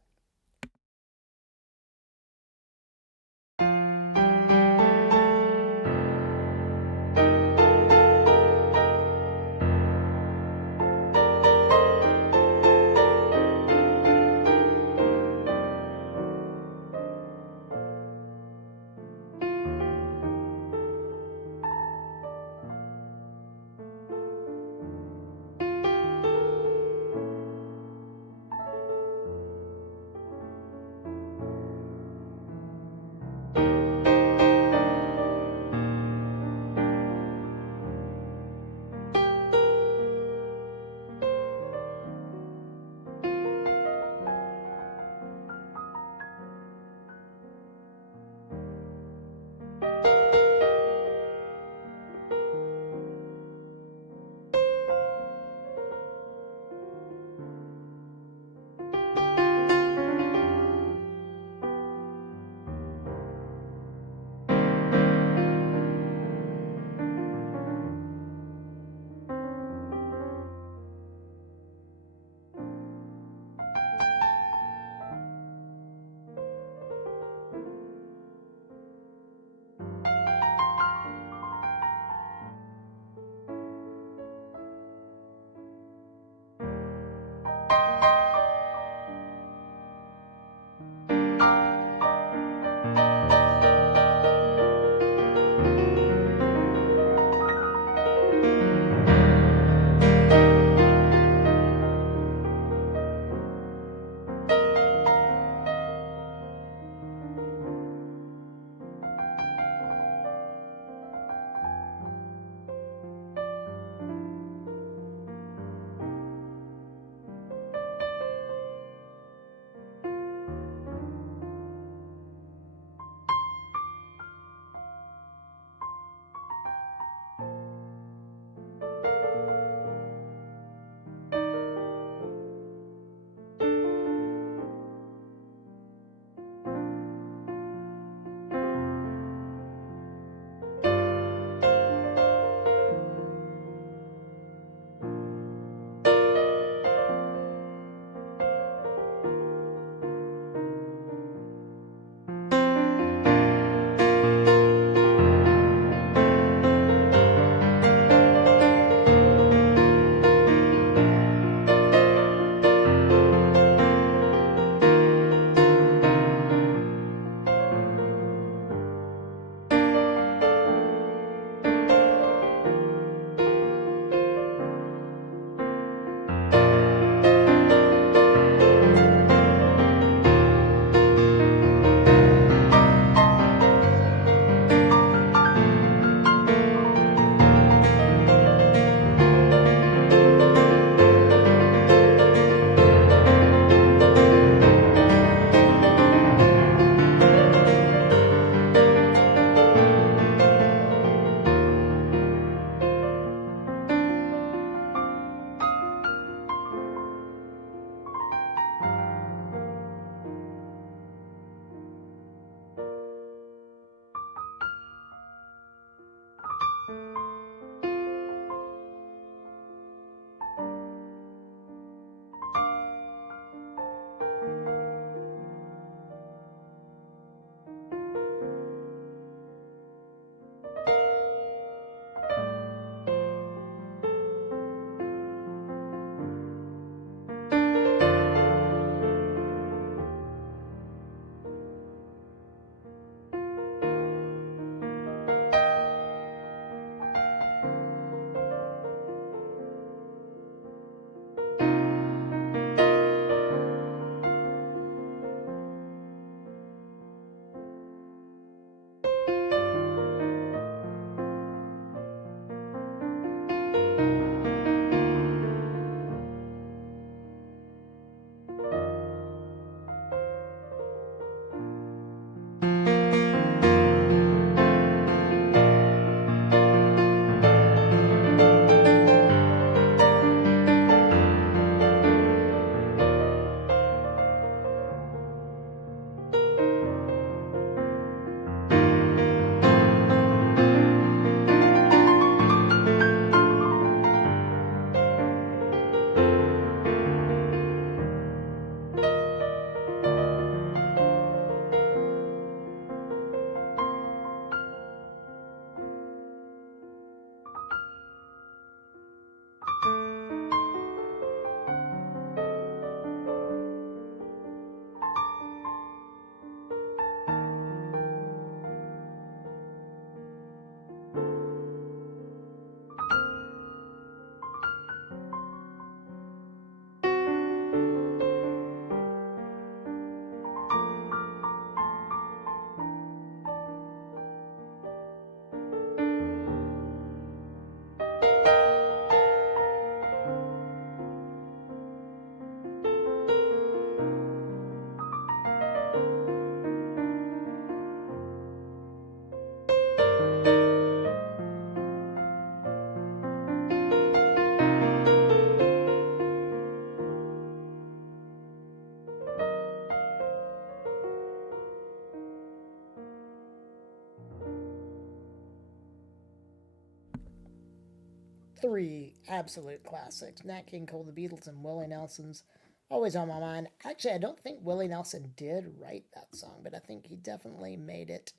absolute classics. Nat King Cole, the Beatles, and Willie Nelson's always on my mind. Actually, I don't think Willie Nelson did write that song, but I think he definitely made it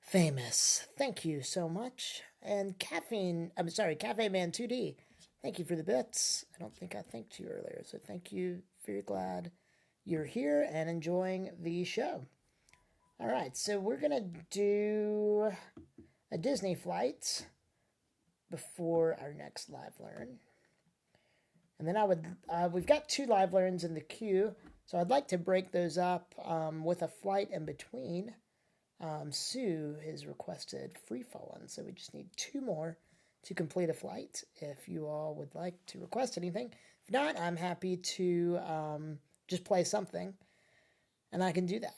famous. Thank you so much. And Cafe Man 2D. Thank you for the bits. I don't think I thanked you earlier, so thank you. Very glad you're here and enjoying the show. All right, so we're gonna do a Disney flight before our next live learn. And then we've got 2 live learns in the queue, so I'd like to break those up with a flight in between. Sue has requested Free Fallen, so we just need 2 more to complete a flight. If you all would like to request anything, if not, I'm happy to just play something, and I can do that.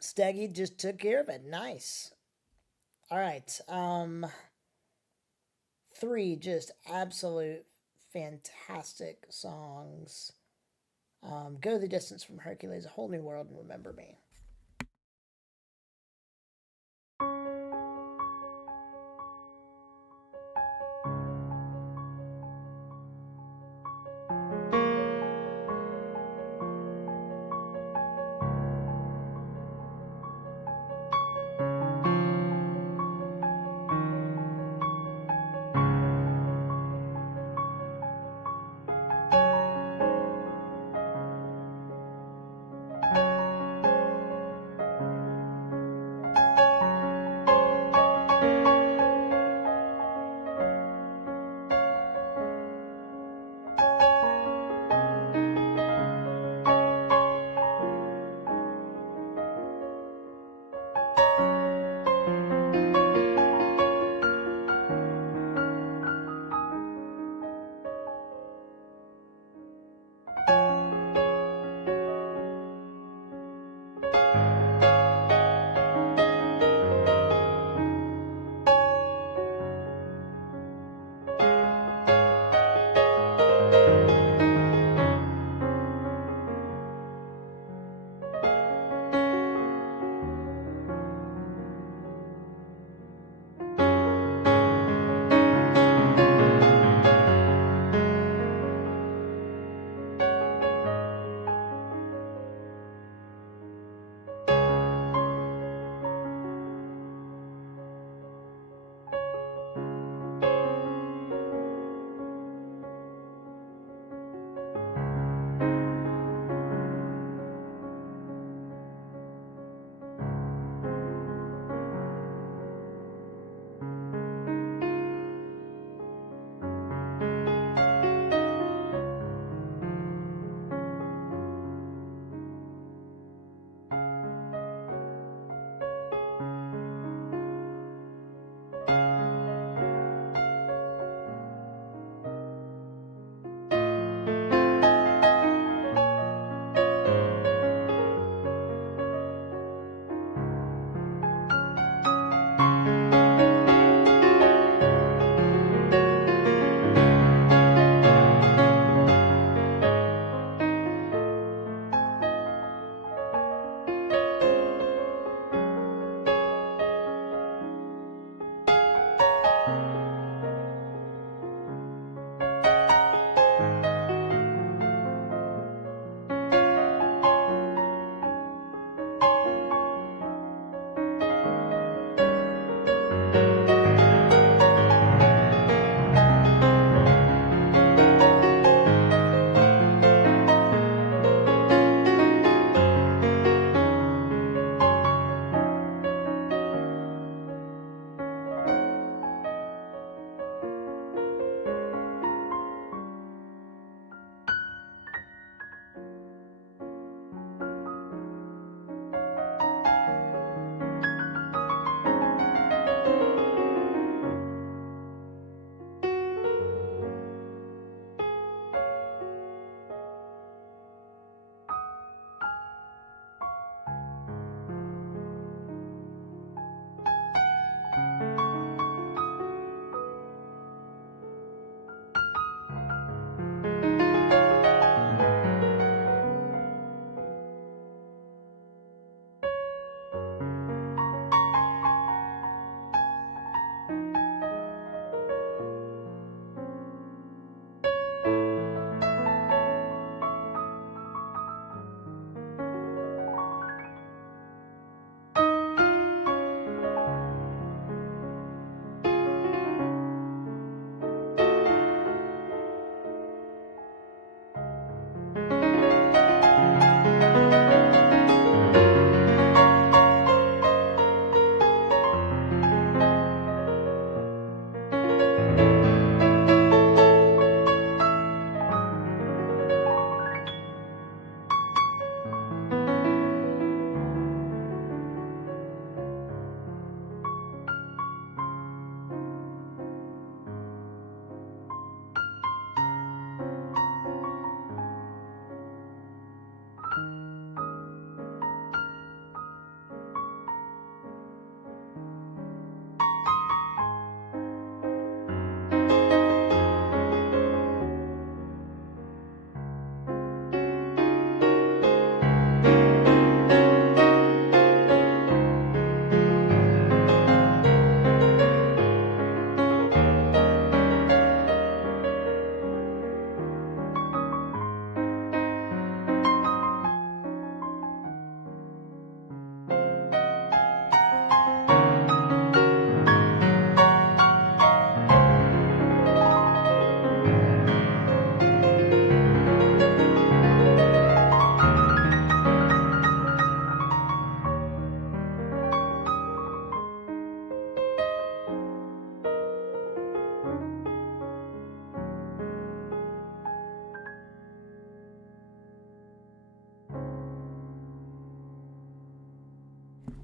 Steggy just took care of it. Nice. All right. 3 just absolute fantastic songs. Go the Distance from Hercules, A Whole New World, and Remember Me.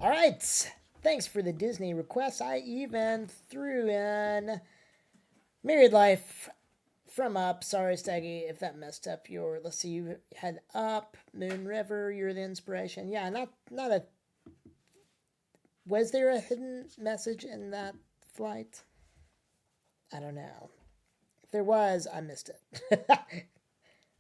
All right. Thanks for the Disney requests. I even threw in Married Life from Up. Sorry, Steggy, if that messed up your. Let's see, you had Up, Moon River. You're the inspiration. Yeah, not a. Was there a hidden message in that flight? I don't know. If there was, I missed it.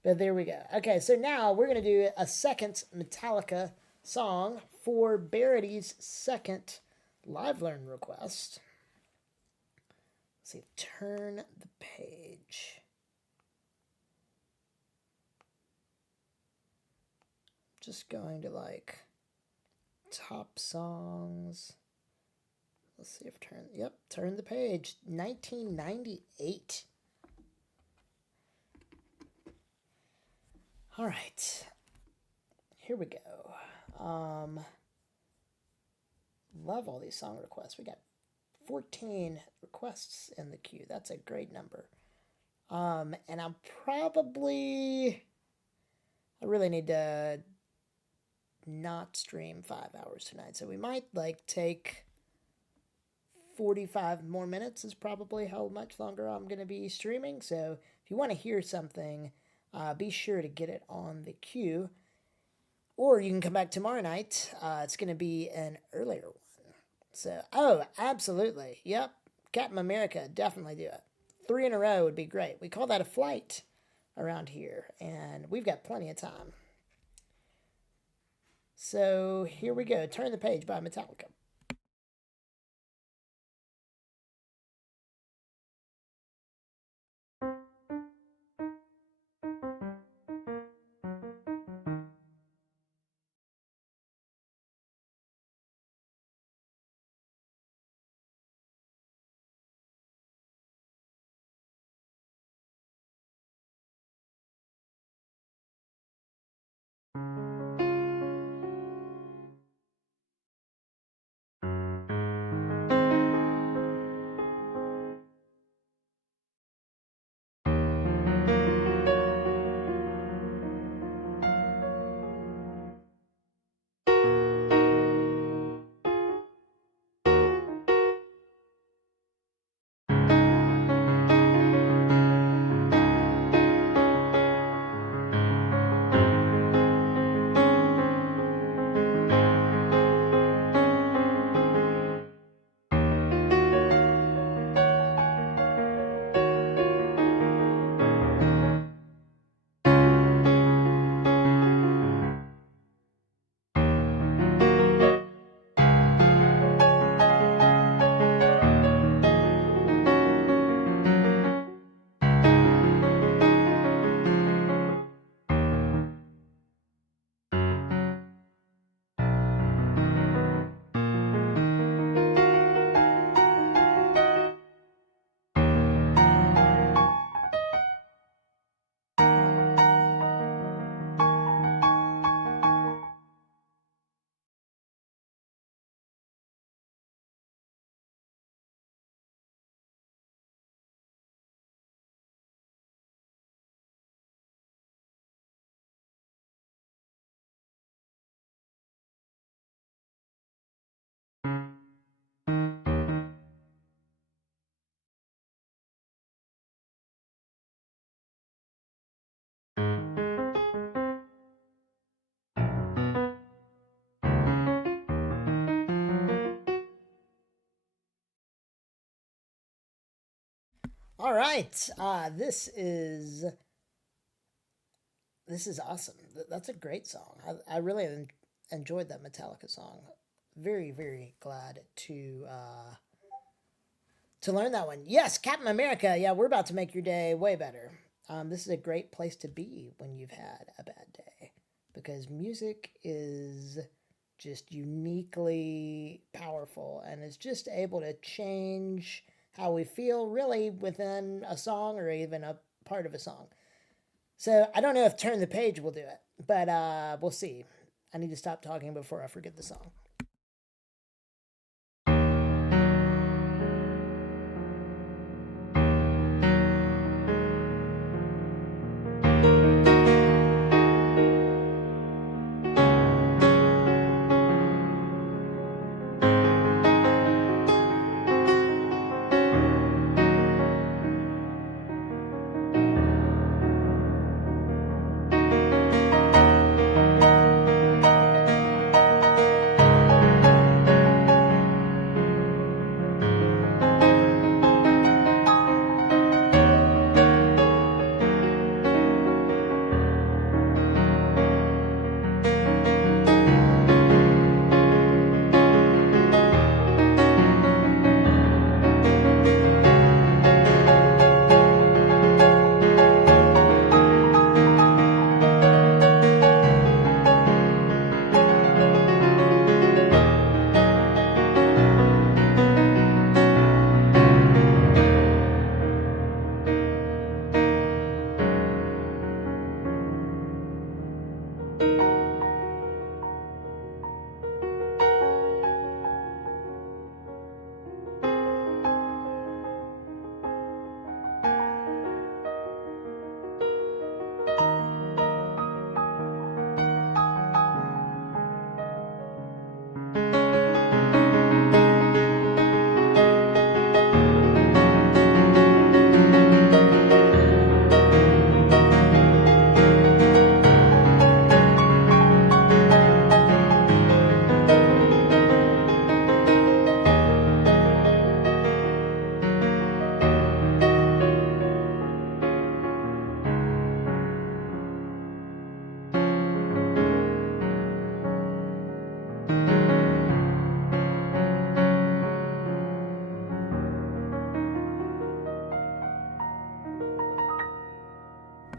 But there we go. Okay, so now we're going to do a second Metallica song for Barity's second live learn request. Let's see, turn the page. Just going to like top songs. Let's see if turn the page. 1998. All right, here we go. Love all these song requests. We got 14 requests in the queue. That's a great number. And I really need to not stream 5 hours tonight. So we might like take 45 more minutes is probably how much longer I'm going to be streaming. So if you want to hear something, be sure to get it on the queue. Or you can come back tomorrow night. It's going to be an earlier one. So, absolutely. Yep. Captain America, definitely do it. 3 in a row would be great. We call that a flight around here, and we've got plenty of time. So, here we go. Turn the Page by Metallica. All right, this is awesome. That's a great song. I really enjoyed that Metallica song. Very, very glad to learn that one. Yes, Captain America. Yeah, we're about to make your day way better. This is a great place to be when you've had a bad day, because music is just uniquely powerful and is just able to change how we feel really within a song or even a part of a song. So I don't know if Turn the Page will do it, but we'll see. I need to stop talking before I forget the song.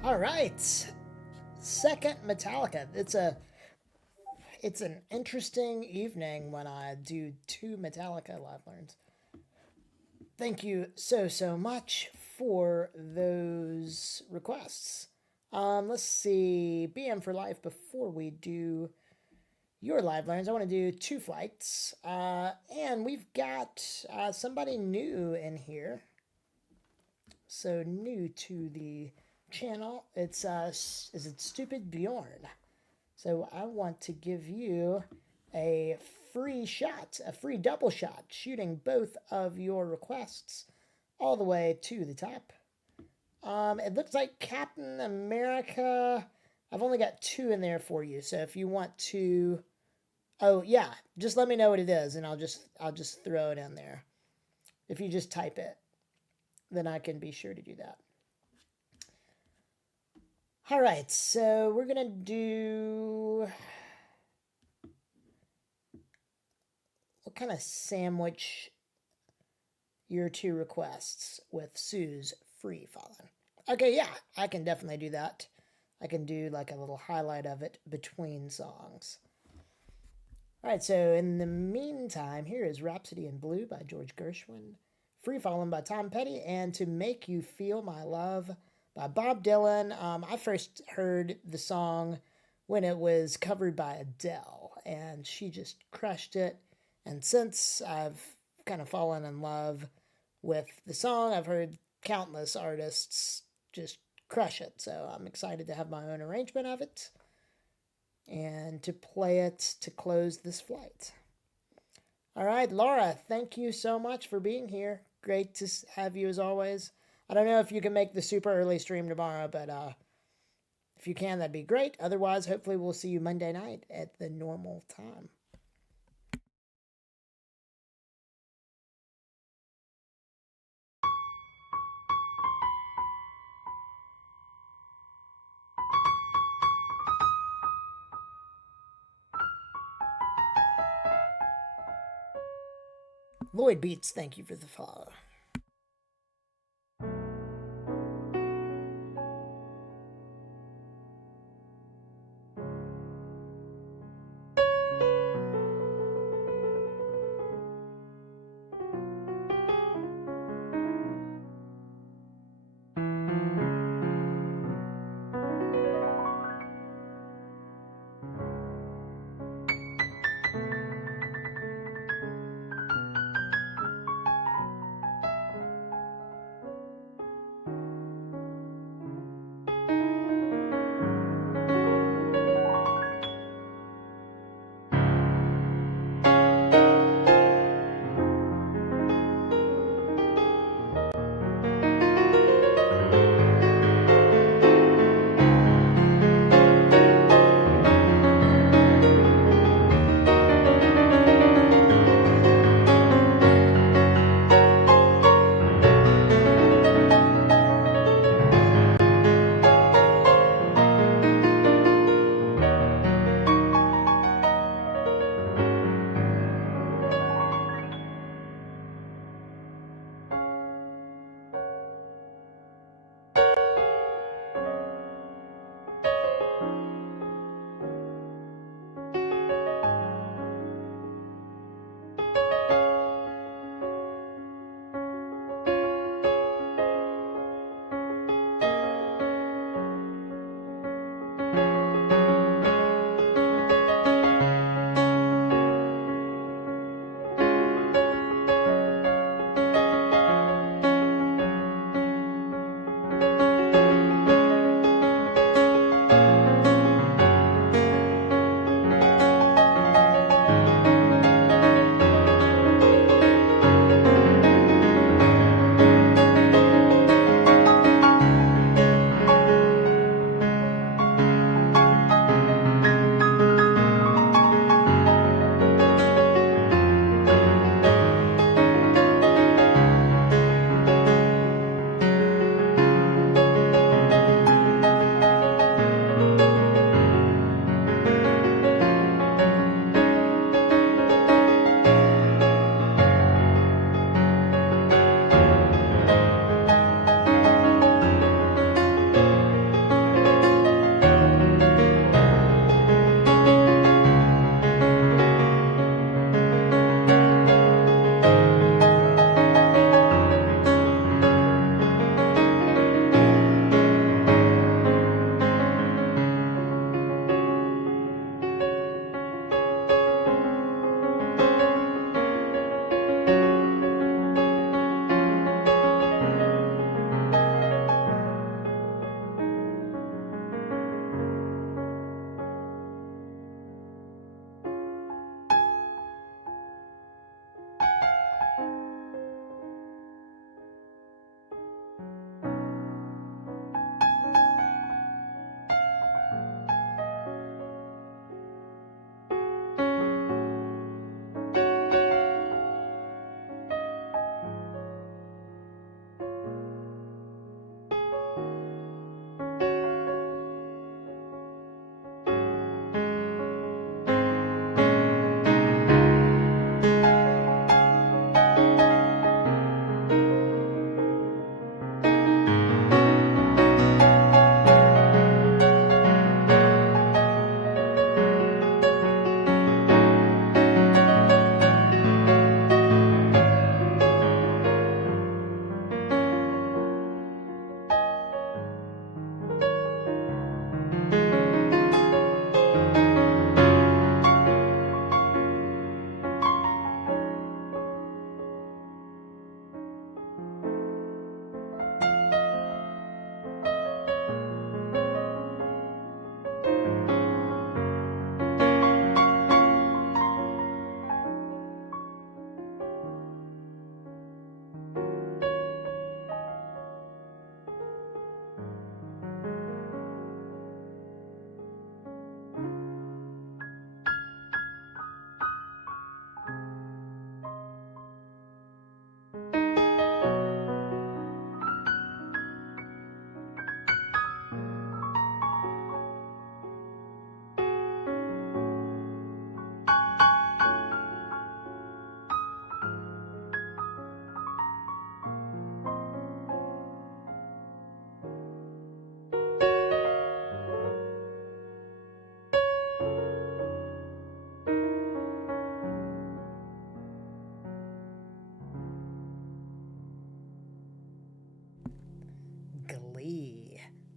All right, second Metallica. It's an interesting evening when I do two Metallica live learns. Thank you so much for those requests. Let's see, BM for life. Before we do your live learns, I want to do two flights, and we've got somebody new in here. So new to the channel. It's is it Stupid Bjorn? So I want to give you a free shot, a free double shot, shooting both of your requests all the way to the top. It looks like Captain America. I've only got two in there for you. So if you want to, oh yeah, just let me know what it is, and I'll just throw it in there. If you just type it, then I can be sure to do that. All right, so we're gonna do. What kind of sandwich your two requests with Sue's free fallen? Okay, yeah, I can definitely do that. I can do like a little highlight of it between songs. All right, so in the meantime, here is Rhapsody in Blue by George Gershwin, Free Fallin' by Tom Petty, and To Make You Feel My Love by Bob Dylan. I first heard the song when it was covered by Adele, and she just crushed it. And since I've kind of fallen in love with the song, I've heard countless artists just crush it. So I'm excited to have my own arrangement of it and to play it to close this flight. All right, Laura, thank you so much for being here. Great to have you as always. I don't know if you can make the super early stream tomorrow, but if you can, that'd be great. Otherwise, hopefully we'll see you Monday night at the normal time. Lloyd Beats, thank you for the follow.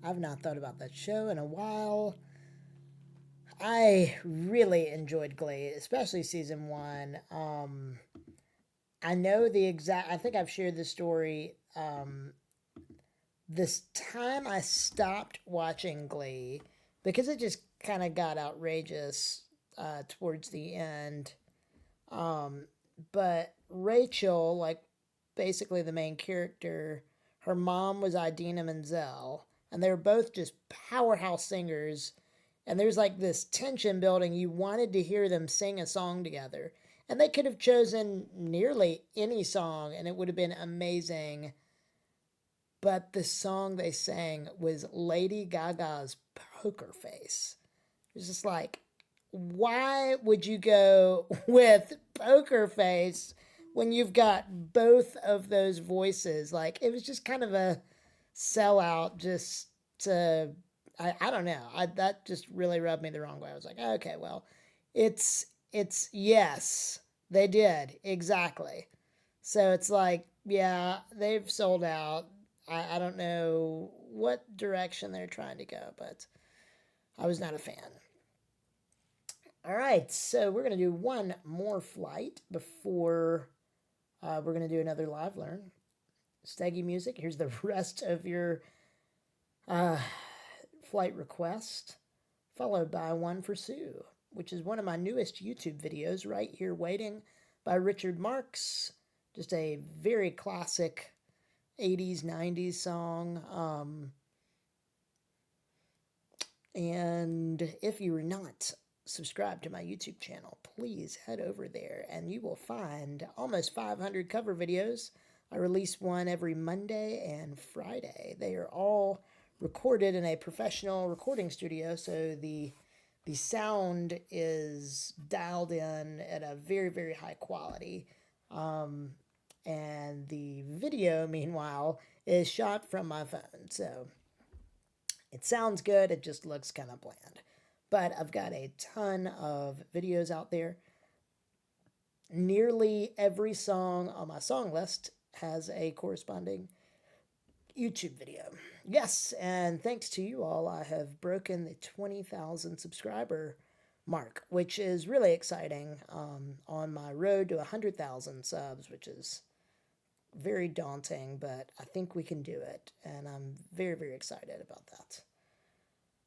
I've not thought about that show in a while. I really enjoyed Glee, especially season one. I know the exact. I think I've shared this story. This time I stopped watching Glee because it just kind of got outrageous towards the end. But Rachel, like basically the main character, her mom was Idina Menzel, and they were both just powerhouse singers. And there's like this tension building. You wanted to hear them sing a song together. And they could have chosen nearly any song, and it would have been amazing. But the song they sang was Lady Gaga's Poker Face. It was just like, why would you go with Poker Face when you've got both of those voices? Like, it was just kind of a sellout just to, I don't know. That just really rubbed me the wrong way. I was like, okay, well, it's, yes, they did. Exactly. So it's like, yeah, they've sold out. I don't know what direction they're trying to go, but I was not a fan. All right, so we're going to do one more flight before we're going to do another live learn. Steggy music. Here's the rest of your flight request, followed by one for Sue, which is one of my newest YouTube videos, Right Here Waiting by Richard Marx. Just a very classic 80s, 90s song. And if you are not subscribed to my YouTube channel, please head over there and you will find almost 500 cover videos. I release one every Monday and Friday. They are all recorded in a professional recording studio, so the sound is dialed in at a very, very high quality. And the video, meanwhile, is shot from my phone. So it sounds good, it just looks kind of bland. But I've got a ton of videos out there. Nearly every song on my song list has a corresponding YouTube video. Yes, and thanks to you all, I have broken the 20,000 subscriber mark, which is really exciting on my road to 100,000 subs, which is very daunting, but I think we can do it, and I'm very, very excited about that.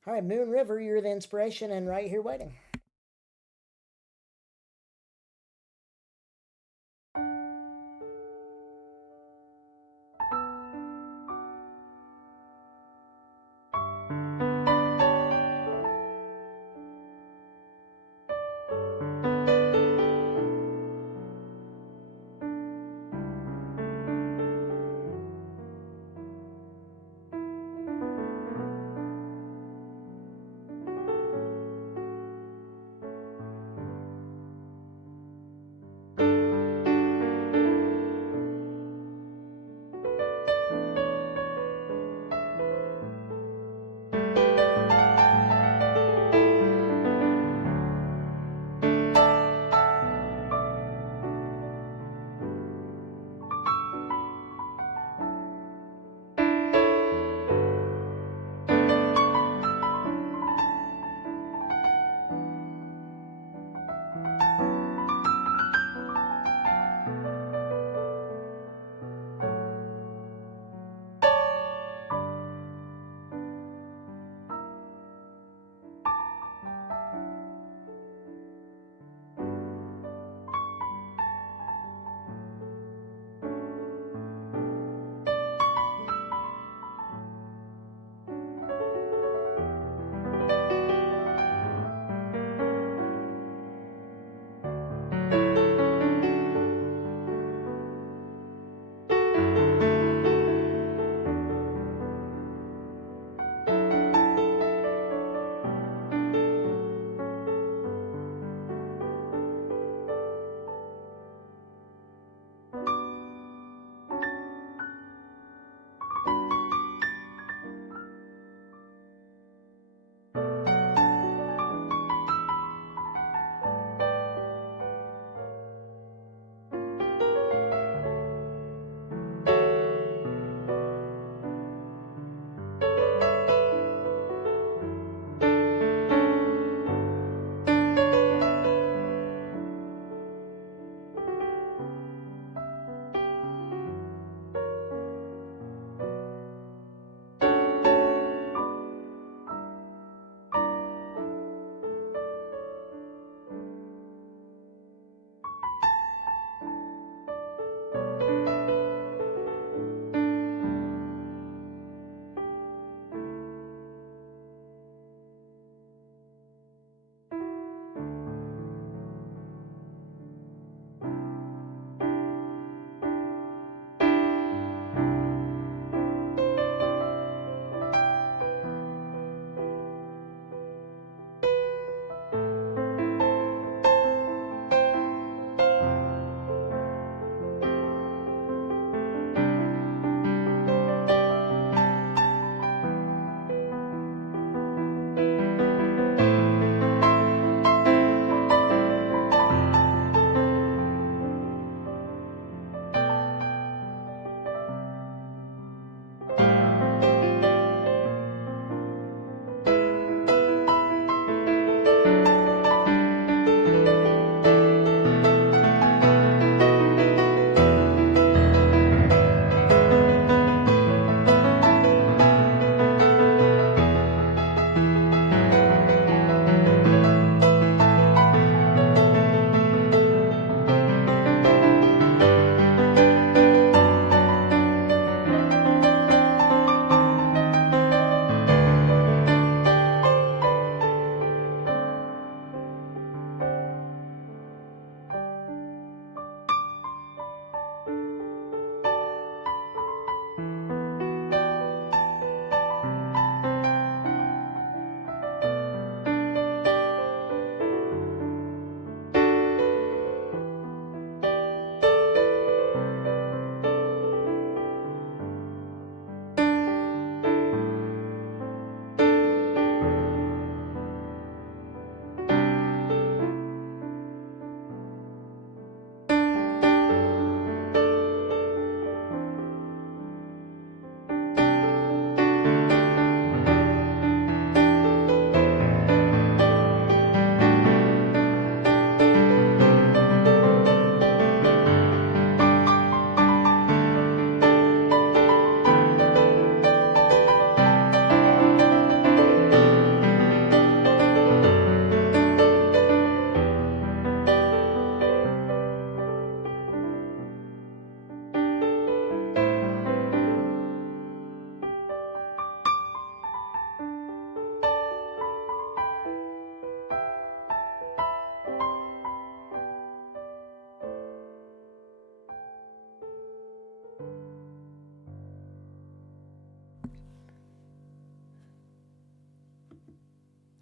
All right, Moon River, you're the inspiration, and Right Here Waiting.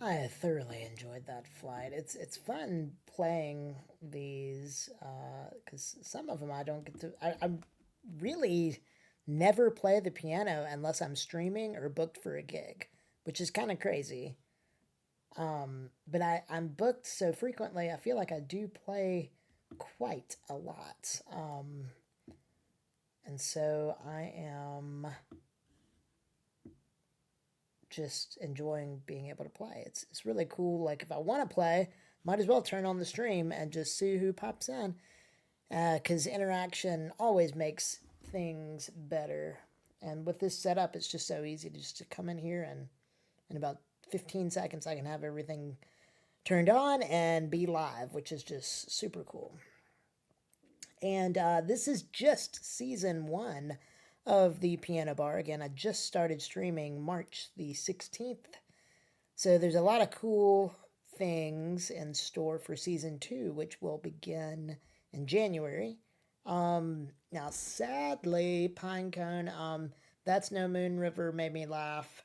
I thoroughly enjoyed that flight. It's fun playing these because some of them I don't get to. I really never play the piano unless I'm streaming or booked for a gig, which is kind of crazy. But I'm booked so frequently, I feel like I do play quite a lot. And so I am just enjoying being able to play. It's really cool. Like if I want to play, might as well turn on the stream and just see who pops in. Because interaction always makes things better. And with this setup, it's just so easy to just to come in here and in about 15 seconds I can have everything turned on and be live, which is just super cool. And this is just season 1 of the Pianobar. Again, I just started streaming March the 16th. So there's a lot of cool things in store for season 2, which will begin in January. Now, sadly, Pinecone, That's No Moon River made me laugh.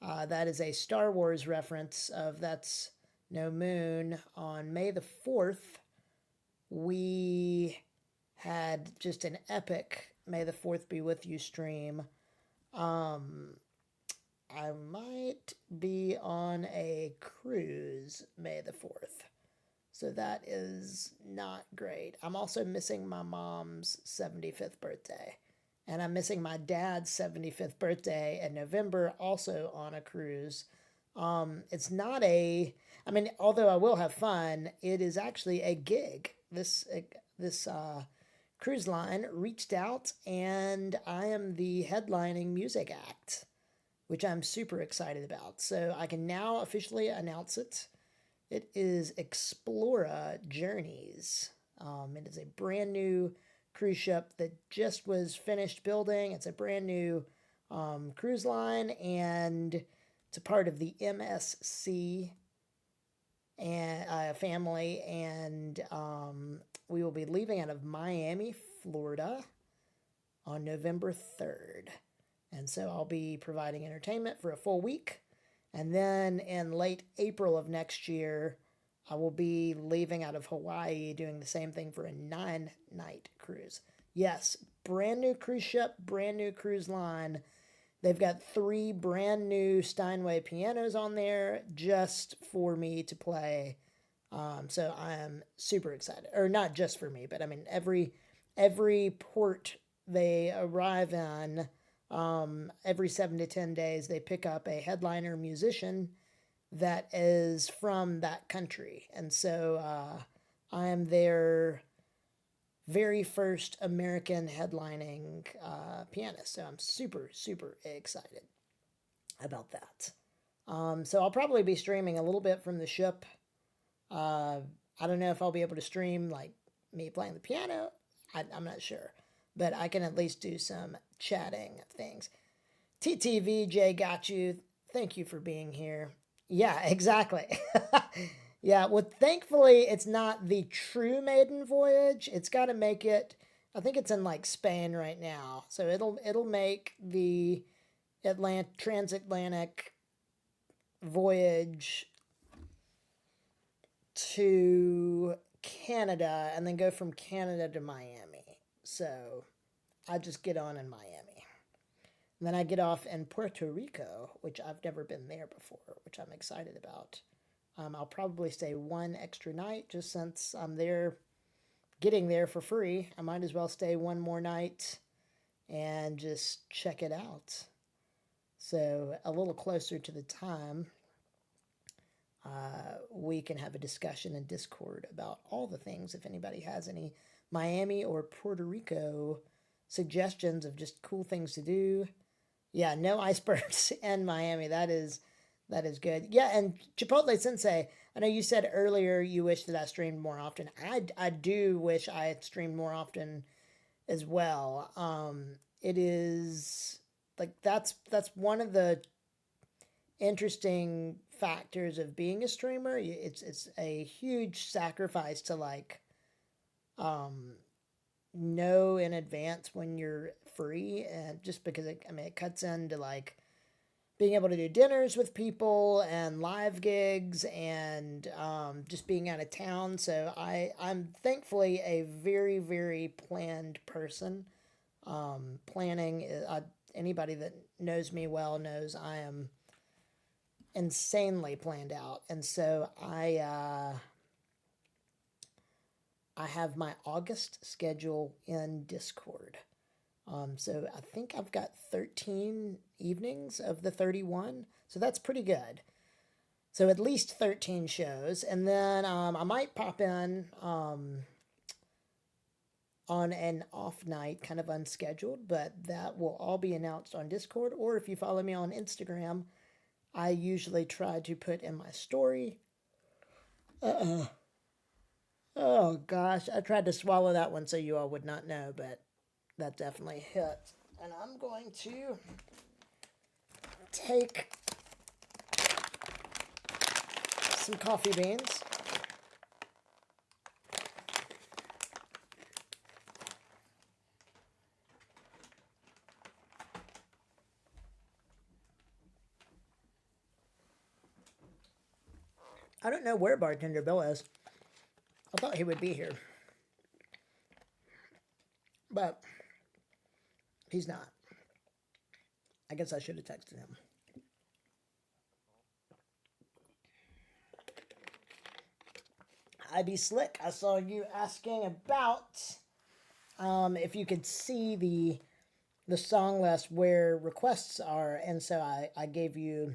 That is a Star Wars reference of That's No Moon. On May the 4th, we had just an epic May the 4th be with you stream. I might be on a cruise May the 4th. So that is not great. I'm also missing my mom's 75th birthday. And I'm missing my dad's 75th birthday in November, also on a cruise. It's not a, I mean, although I will have fun, it is actually a gig. This cruise line reached out, and I am the headlining music act, which I'm super excited about. So I can now officially announce it. It is Explora Journeys. It is a brand new cruise ship that just was finished building. It's a brand new cruise line, and it's a part of the MSC and family. And we will be leaving out of Miami, Florida, on November 3rd. And so I'll be providing entertainment for a full week. And then in late April of next year, I will be leaving out of Hawaii doing the same thing for a 9-night cruise. Yes, brand new cruise ship, brand new cruise line. They've got 3 brand new Steinway pianos on there just for me to play. So I am super excited. Or not just for me, but I mean every port they arrive in, every 7 to 10 days, they pick up a headliner musician that is from that country. And so I am their very first American headlining pianist. So I'm super, super excited about that. So I'll probably be streaming a little bit from the ship. I don't know if I'll be able to stream like me playing the piano. I'm not sure. But I can at least do some chatting things. TTVJ got you. Thank you for being here. Yeah, exactly. Yeah, well, thankfully, it's not the true maiden voyage. It's got to make it. I think it's in like Spain right now, so it'll make the transatlantic voyage to Canada and then go from Canada to Miami. So I just get on in Miami. And then I get off in Puerto Rico, which I've never been there before, which I'm excited about. I'll probably stay 1 extra night just since I'm there, getting there for free. I might as well stay 1 more night and just check it out. So a little closer to the time, we can have a discussion in Discord about all the things. If anybody has any Miami or Puerto Rico suggestions of just cool things to do. Yeah, no icebergs in Miami. That is good. Yeah, and Chipotle Sensei, I know you said earlier you wish that I streamed more often. I do wish I had streamed more often as well. It is like that's one of the interesting factors of being a streamer. It's a huge sacrifice to like know in advance when you're free, and just because it cuts into like being able to do dinners with people and live gigs and just being out of town. So I'm thankfully a very, very planned person. Planning, anybody that knows me well knows I am insanely planned out. And so I have my August schedule in Discord. So I think I've got 13 evenings of the 31. So that's pretty good. So at least 13 shows. And then I might pop in on an off night, kind of unscheduled, but that will all be announced on Discord. Or if you follow me on Instagram, I usually try to put in my story. Oh gosh, I tried to swallow that one so you all would not know, but that definitely hit. And I'm going to take some coffee beans. I don't know where Bartender Bill is. I thought he would be here. But he's not. I guess I should have texted him. I'd be slick. I saw you asking about if you could see the song list where requests are, and so I gave you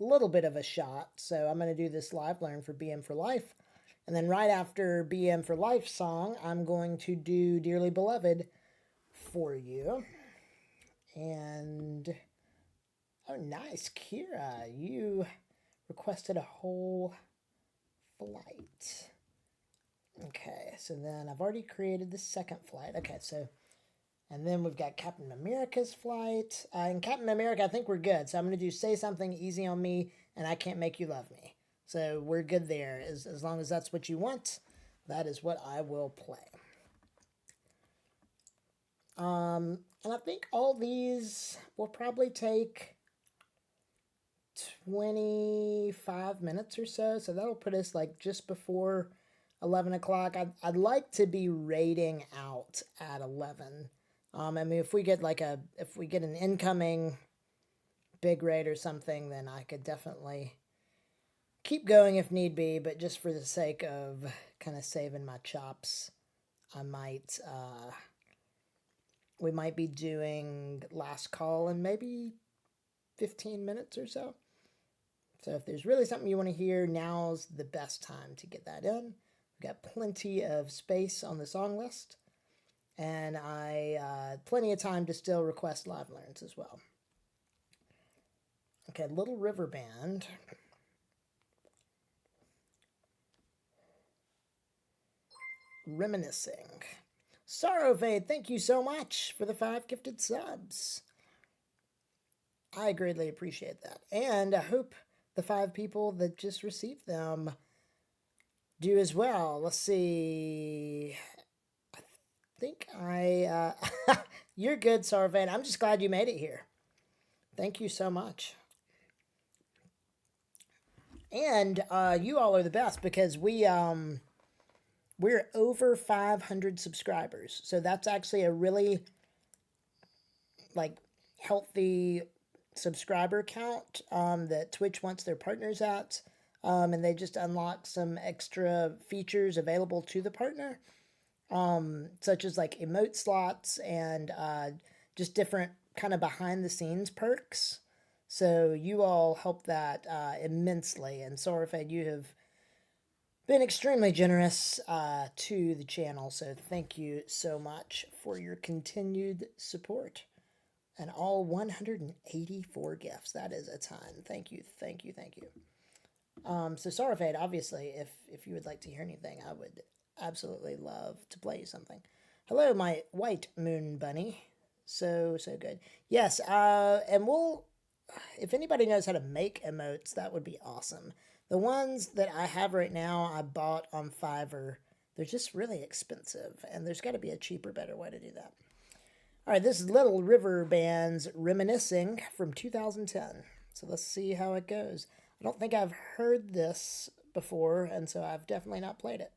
a little bit of a shot. So I'm going to do this live learn for BM for Life. And then right after BM for Life song, I'm going to do Dearly Beloved for you. And, oh, nice, Kira. You requested a whole flight. Okay, so then I've already created the second flight. Okay, so, and then we've got Captain America's flight. And Captain America, I think we're good. So I'm going to do Say Something Easy on Me, and I Can't Make You Love Me. So we're good there. As long as that's what you want, that is what I will play. And I think all these will probably take 25 minutes or so. So that'll put us like just before 11 o'clock. I'd like to be rating out at 11. I mean, if we get an incoming big raid or something, then I could definitely keep going if need be, but just for the sake of kind of saving my chops, I might, we might be doing last call in maybe 15 minutes or so. So if there's really something you want to hear, now's the best time to get that in. We've got plenty of space on the song list, and plenty of time to still request live learns as well. Okay, Little River Band. Reminiscing. Sorrowfade, thank you so much for the 5 gifted subs. I greatly appreciate that. And I hope the 5 people that just received them do as well. Let's see. I think you're good, Sorrowfade. I'm just glad you made it here. Thank you so much. And you all are the best because we're over 500 subscribers. So that's actually a really healthy subscriber count that Twitch wants their partners at. And they just unlocked some extra features available to the partner, such as like emote slots and just different kind of behind the scenes perks. So you all help that immensely. And Sorafed, you have been extremely generous to the channel, so thank you so much for your continued support. And all 184 gifts. That is a ton. Thank you, thank you, thank you. So Sorafade, obviously, if you would like to hear anything, I would absolutely love to play you something. Hello, my white moon bunny. So good. Yes, and if anybody knows how to make emotes, that would be awesome. The ones that I have right now, I bought on Fiverr. They're just really expensive, and there's got to be a cheaper, better way to do that. All right, this is Little River Band's Reminiscing from 2010. So let's see how it goes. I don't think I've heard this before, and so I've definitely not played it.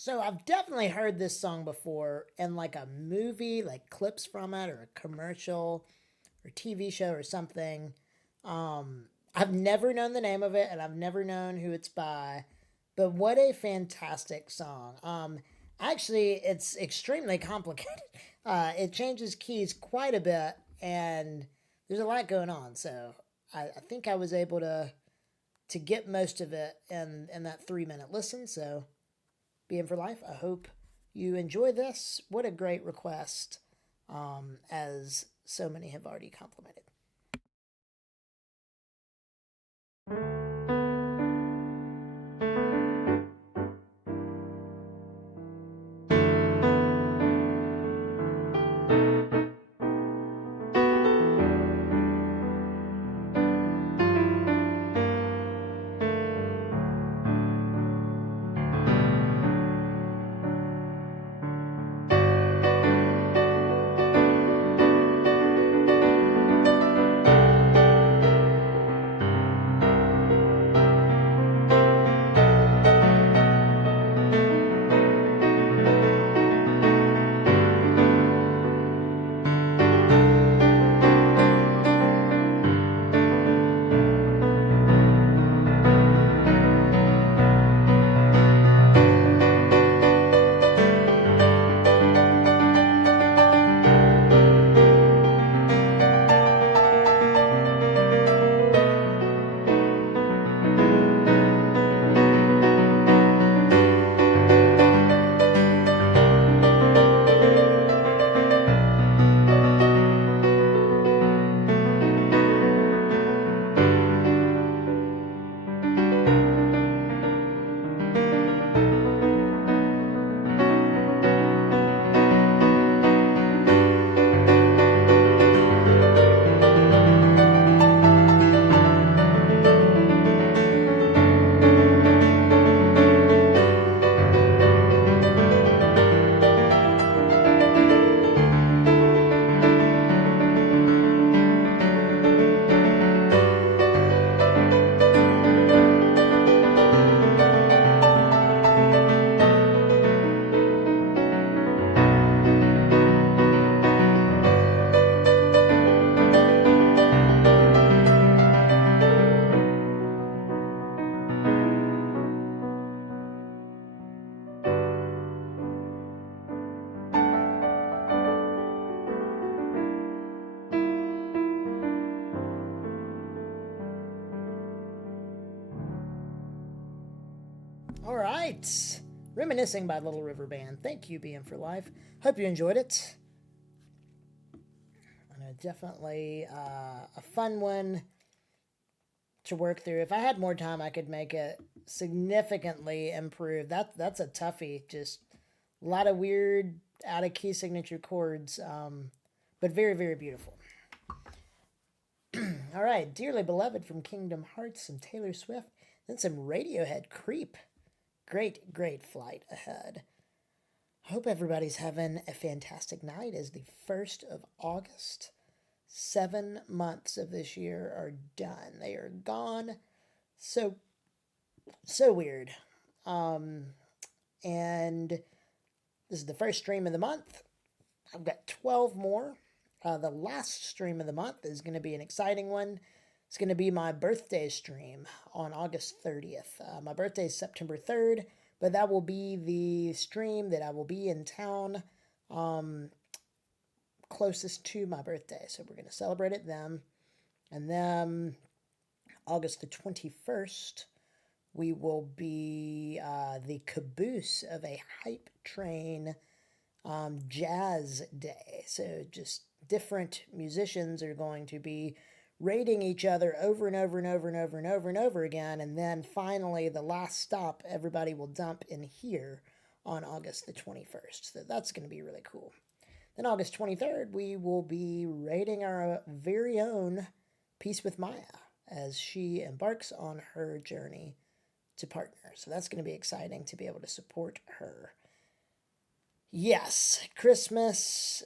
So I've definitely heard this song before in like a movie, like clips from it, or a commercial, or TV show, or something. I've never known the name of it, and I've never known who it's by. But what a fantastic song! Actually, it's extremely complicated. It changes keys quite a bit, and there's a lot going on. So I think I was able to get most of it in that 3 minute listen. So be in for life. I hope you enjoy this. What a great request, as so many have already complimented. All right. Reminiscing by Little River Band. Thank you, BM for Life. Hope you enjoyed it. I know, definitely a fun one to work through. If I had more time, I could make it significantly improved. That's a toughie. Just a lot of weird out of key signature chords, but very, very beautiful. All right, Dearly Beloved from Kingdom Hearts, some Taylor Swift, then some Radiohead, Creep. Great, great flight ahead. Hope everybody's having a fantastic night. It's the 1st of August. 7 months of this year are done. They are gone. So weird. And this is the first stream of the month. I've got 12 more. The last stream of the month is going to be an exciting one. It's going to be my birthday stream on August 30th. My birthday is September 3rd, but that will be the stream that I will be in town closest to my birthday. So we're going to celebrate it then. And then August the 21st, we will be the caboose of a hype train jazz day. So just different musicians are going to be rating each other over and over and over and over and over and over again. And then finally, the last stop, everybody will dump in here on August the 21st. So that's going to be really cool. Then August 23rd, we will be rating our very own Peace with Maya as she embarks on her journey to partner. So that's going to be exciting to be able to support her. Yes, Christmas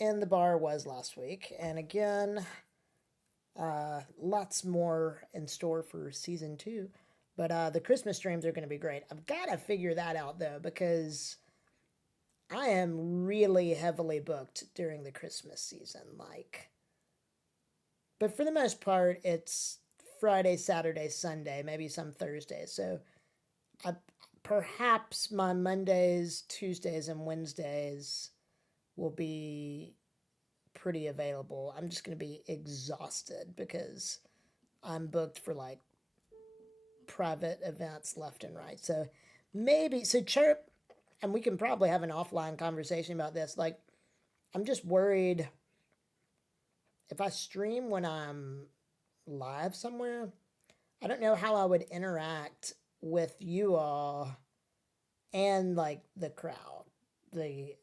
in the bar was last week. And again, lots more in store for season 2. But the Christmas streams are going to be great. I've got to figure that out, though, because I am really heavily booked during the Christmas season. But for the most part, it's Friday, Saturday, Sunday, maybe some Thursdays. So perhaps my Mondays, Tuesdays, and Wednesdays will be pretty available. I'm just going to be exhausted because I'm booked for private events left and right. So chirp, and we can probably have an offline conversation about this. I'm just worried if I stream when I'm live somewhere, I don't know how I would interact with you all and like the crowd, the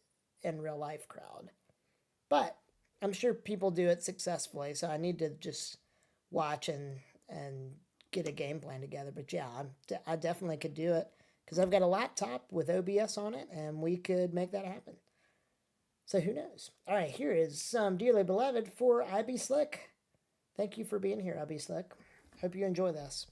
in real life crowd. But I'm sure people do it successfully, so I need to just watch and get a game plan together. But yeah, I definitely could do it because I've got a laptop with OBS on it, and we could make that happen. So who knows? All right, here is some Dearly Beloved for IB Slick. Thank you for being here, IB Slick. Hope you enjoy this.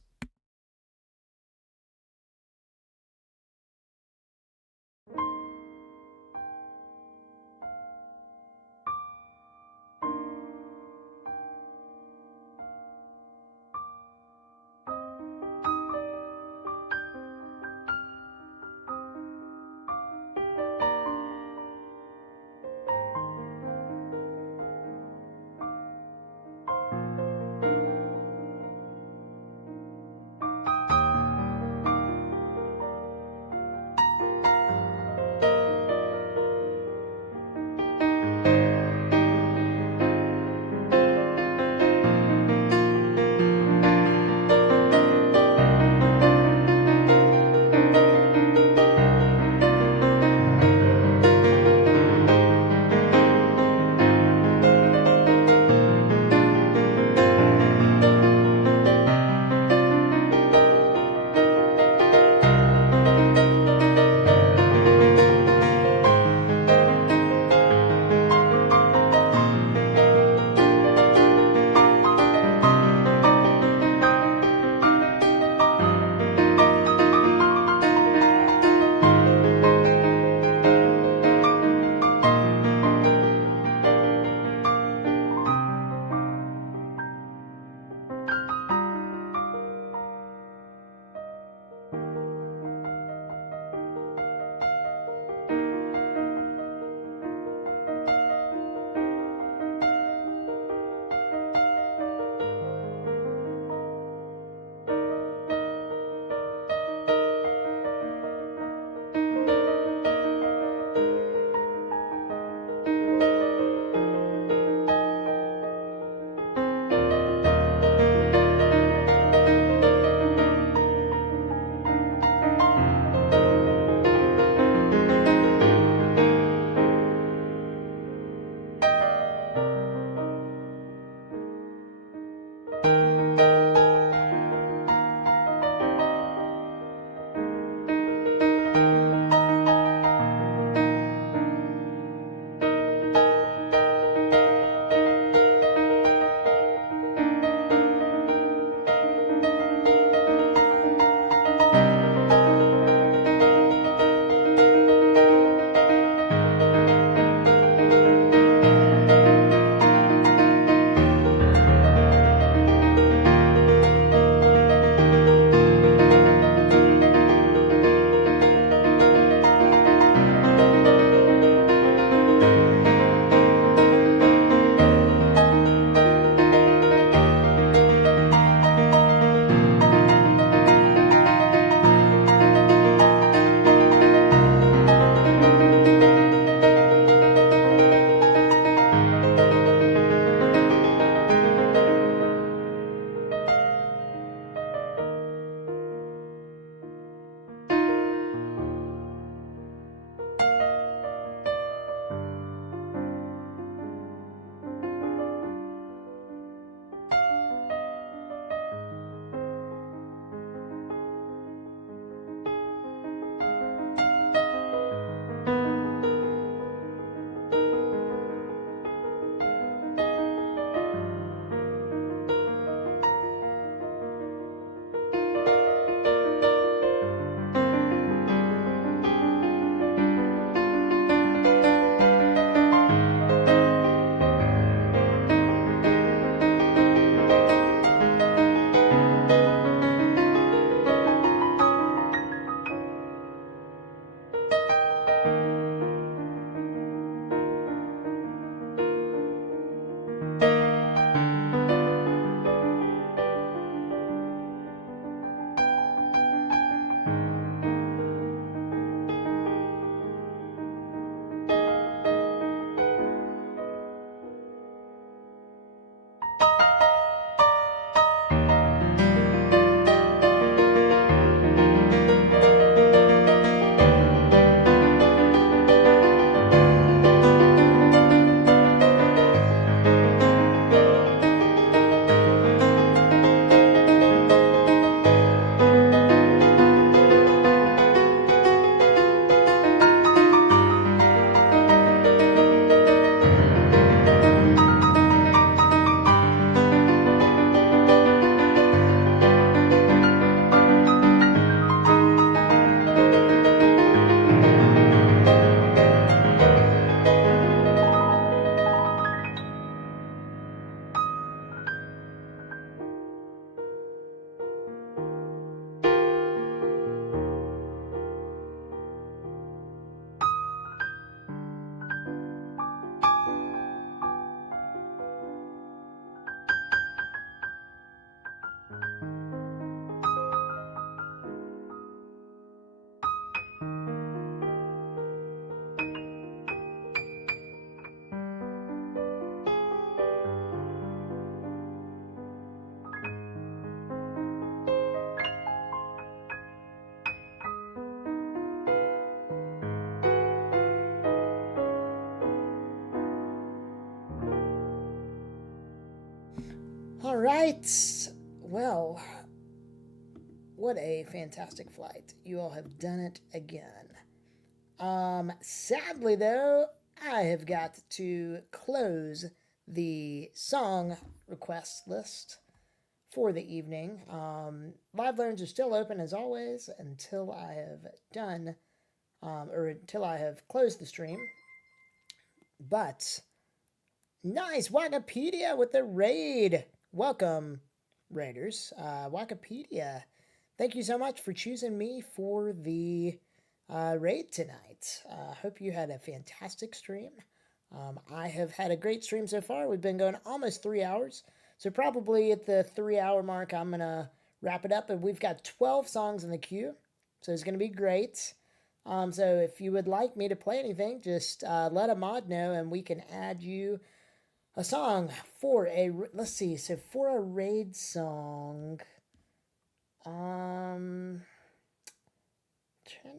right. Well, what a fantastic flight. You all have done it again. Sadly though, I have got to close the song request list for the evening. Live learns are still open as always until I have done, or until I have closed the stream. But nice, Wikipedia with the raid. Welcome, raiders. Wikipedia, thank you so much for choosing me for the raid tonight. Hope you had a fantastic stream. I have had a great stream so far. We've been going almost 3 hours. So probably at the 3 hour mark, I'm going to wrap it up. And we've got 12 songs in the queue. So it's going to be great. So if you would like me to play anything, just let a mod know and we can add you a song for a, let's see, so for a raid song, trying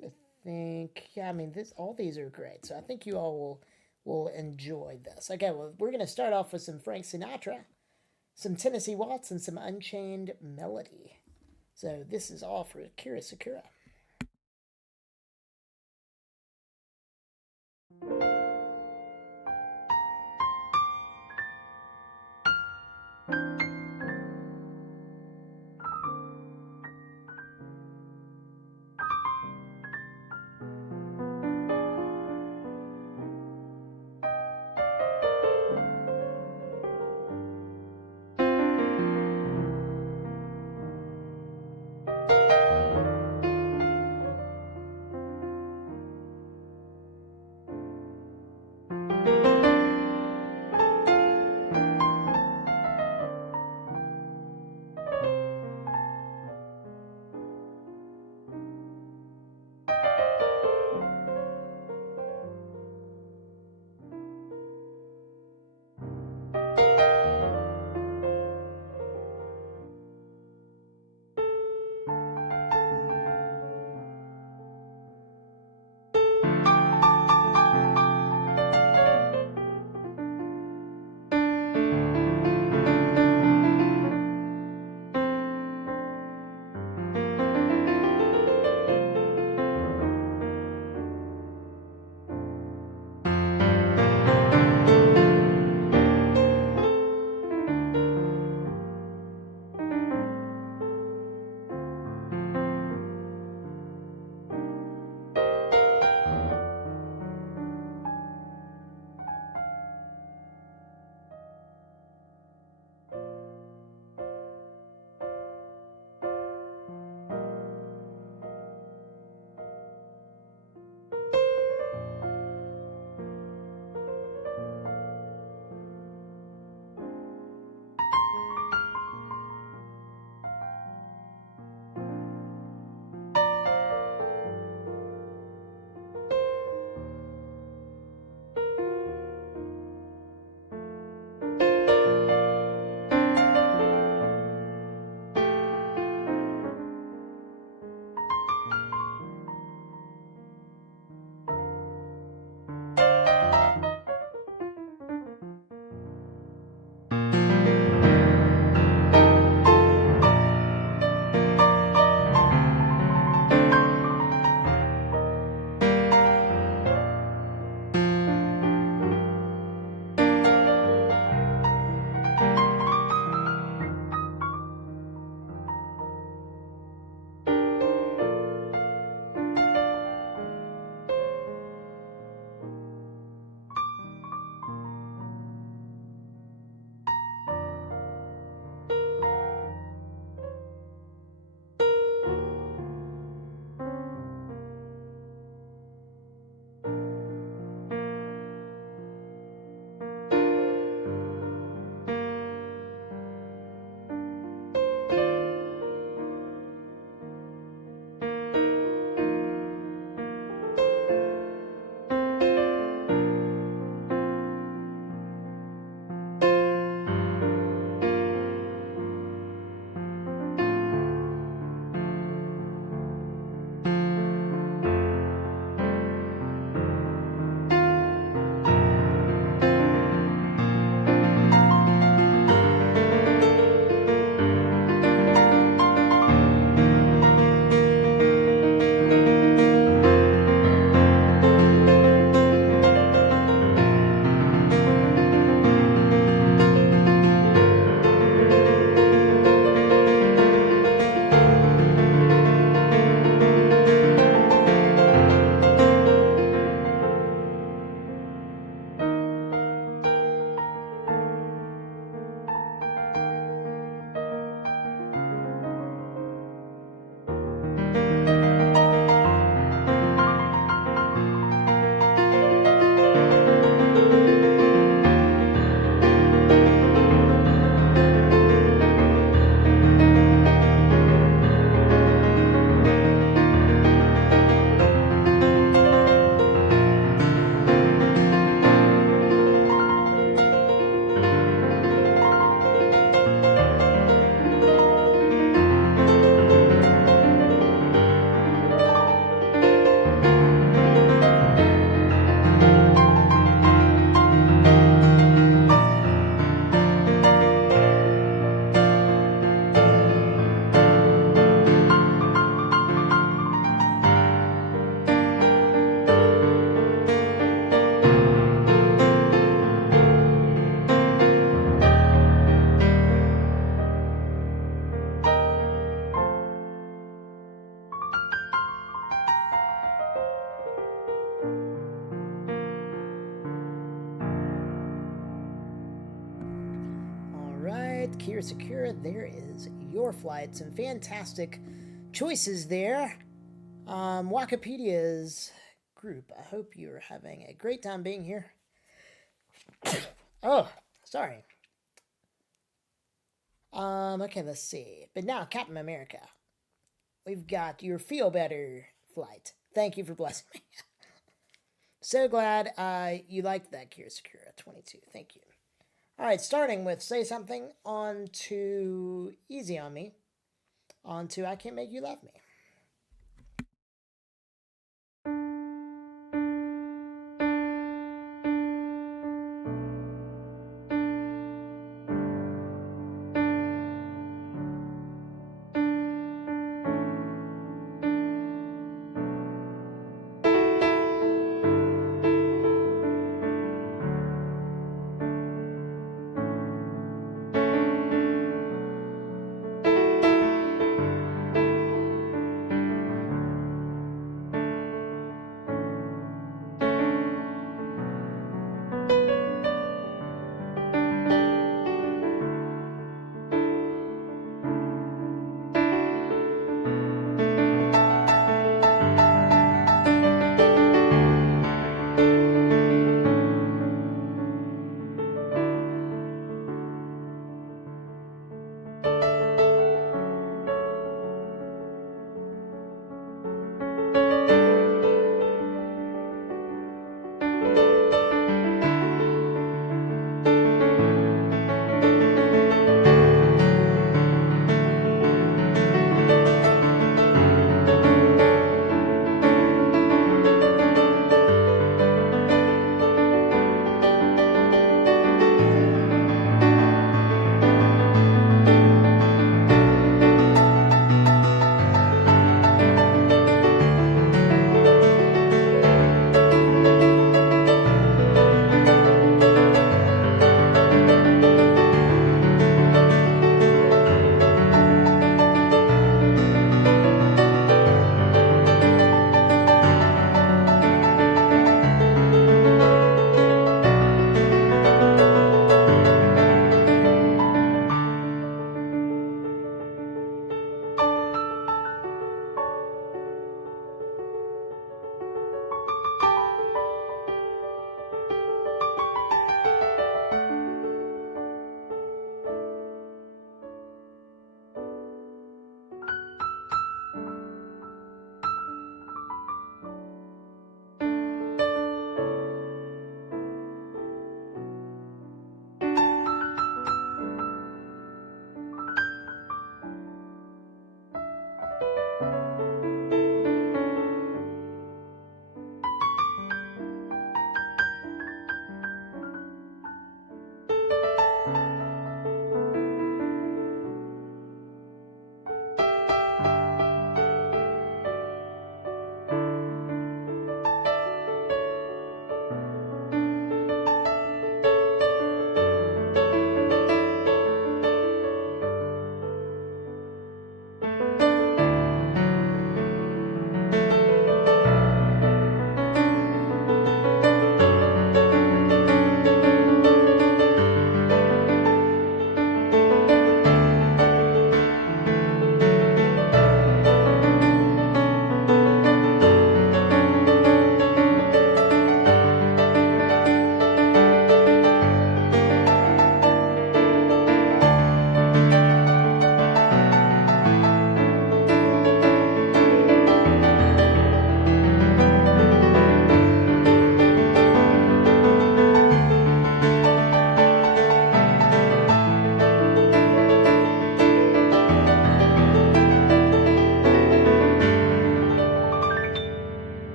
to think. Yeah, I mean, all these are great, so I think you all will enjoy this. Okay, well, we're gonna start off with some Frank Sinatra, some Tennessee Waltz, and some Unchained Melody. So this is all for Kira Sakura. Akira Sakura, there is your flight. Some fantastic choices there. Wikipedia's group, I hope you're having a great time being here. Oh, sorry. Okay, let's see. But now, Captain America. We've got your Feel Better flight. Thank you for blessing me. So glad you liked that, Kira Sakura 22. Thank you. All right, starting with Say Something, on to Easy on Me, on to I Can't Make You Love Me.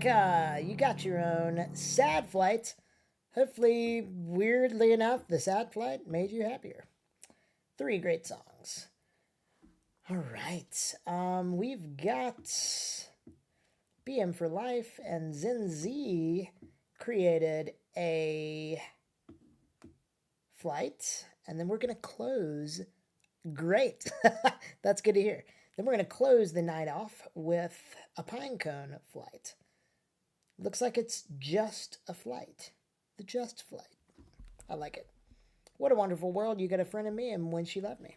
America, you got your own sad flight. Hopefully, weirdly enough, the sad flight made you happier. 3 great songs. All right. We've got BM for Life and Zen Z created a flight, and then we're going to close. Great. That's good to hear. Then we're going to close the night off with a Pinecone flight. Looks like it's just a flight. The Just flight. I like it. What a wonderful world. You got a friend in me, and when she left me.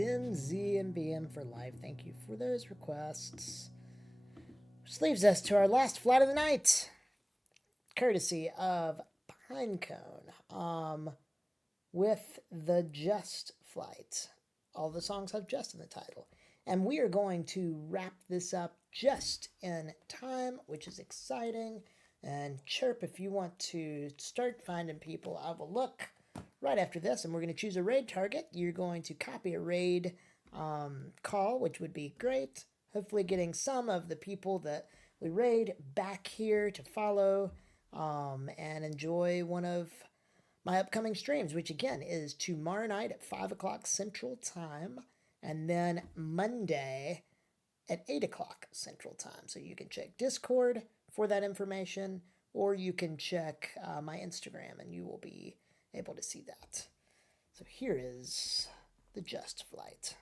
Zen Z and BM for life. Thank you for those requests. Which leaves us to our last flight of the night, courtesy of Pinecone, with the Just flight. All the songs have Just in the title. And we are going to wrap this up just in time, which is exciting. And Chirp, if you want to start finding people, I will look right after this, and we're going to choose a raid target. You're going to copy a raid call, which would be great. Hopefully getting some of the people that we raid back here to follow and enjoy one of my upcoming streams, which again is tomorrow night at 5 o'clock Central Time, and then Monday at 8 o'clock Central Time. So you can check Discord for that information, or you can check my Instagram, and you will be able to see that. So here is the Just flight.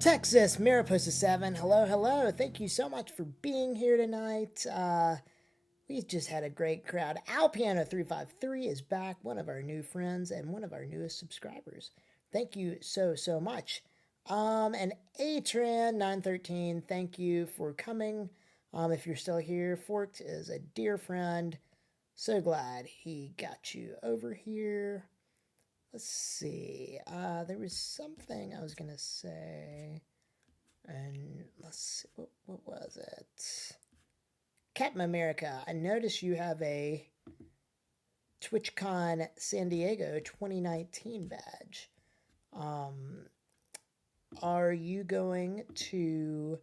Texas, Mariposa 7, hello, hello. Thank you so much for being here tonight. We just had a great crowd. LowerAlabama353 is back, one of our new friends and one of our newest subscribers. Thank you so, so much. And Atran913, thank you for coming. If you're still here, Forked is a dear friend. So glad he got you over here. Let's see. There was something I was going to say. And let's see, what was it? Captain America, I notice you have a TwitchCon San Diego 2019 badge. Are you going to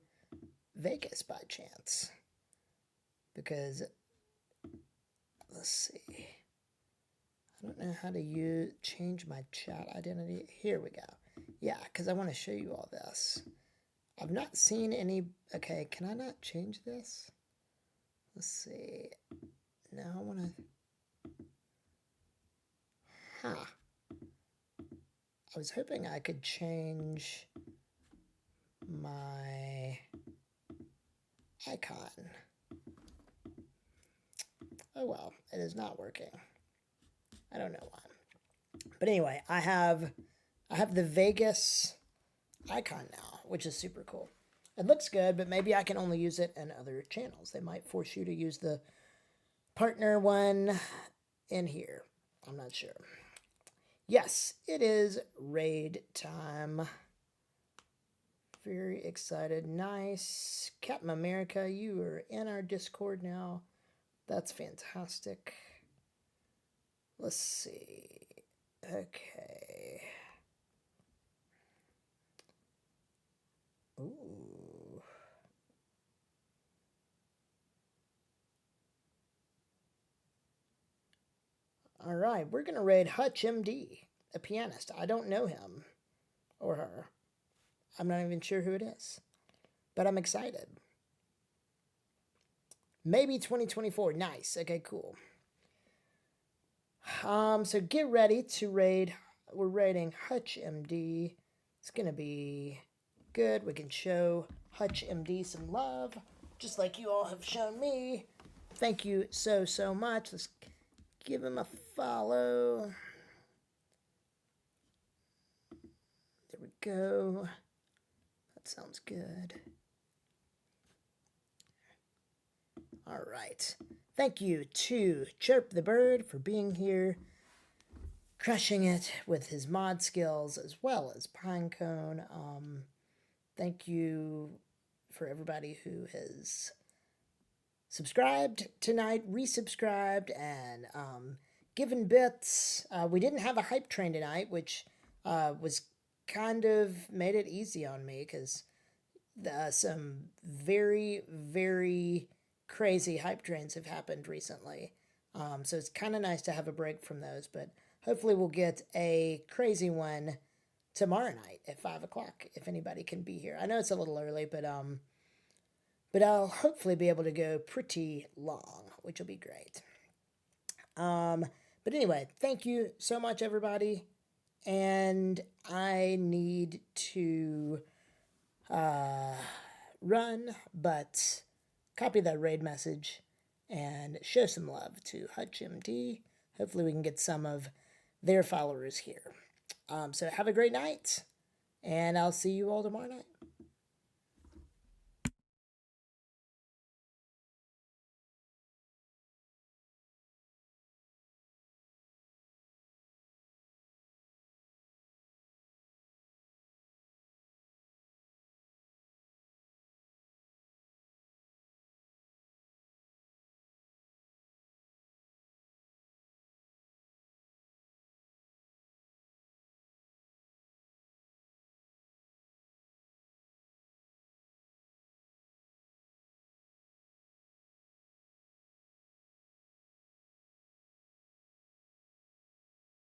Vegas by chance? Because, let's see. I don't know how to change my chat identity. Here we go. Yeah, because I want to show you all this. I've not seen any... Okay, can I not change this? Let's see. Now I want to... Huh. I was hoping I could change my icon. Oh well, it is not working. I don't know why. But anyway, I have the Vegas icon now, which is super cool. It looks good, but maybe I can only use it in other channels. They might force you to use the partner one in here. I'm not sure. Yes, it is raid time. Very excited. Nice. Captain America, you are in our Discord now. That's fantastic. Let's see. Okay. Ooh. All right, we're going to raid Hutch MD, a pianist. I don't know him or her. I'm not even sure who it is, but I'm excited. Maybe 2024. Nice. Okay, cool. So get ready to raid. We're raiding Hutch MD. It's going to be good. We can show Hutch MD some love, just like you all have shown me. Thank you so much. Let's give him a follow. There we go. That sounds good. All right. Thank you to Chirp the Bird for being here, crushing it with his mod skills, as well as Pinecone. Thank you for everybody who has subscribed tonight, resubscribed, and given bits. We didn't have a hype train tonight, which was kind of made it easy on me because some very, very crazy hype trains have happened recently. So it's kind of nice to have a break from those, but hopefully we'll get a crazy one tomorrow night at 5 o'clock if anybody can be here. I know it's a little early, but I'll hopefully be able to go pretty long, which will be great. But anyway, thank you so much, everybody. And I need to run, but copy that raid message and show some love to Hutch MD. Hopefully we can get some of their followers here. So have a great night, and I'll see you all tomorrow night.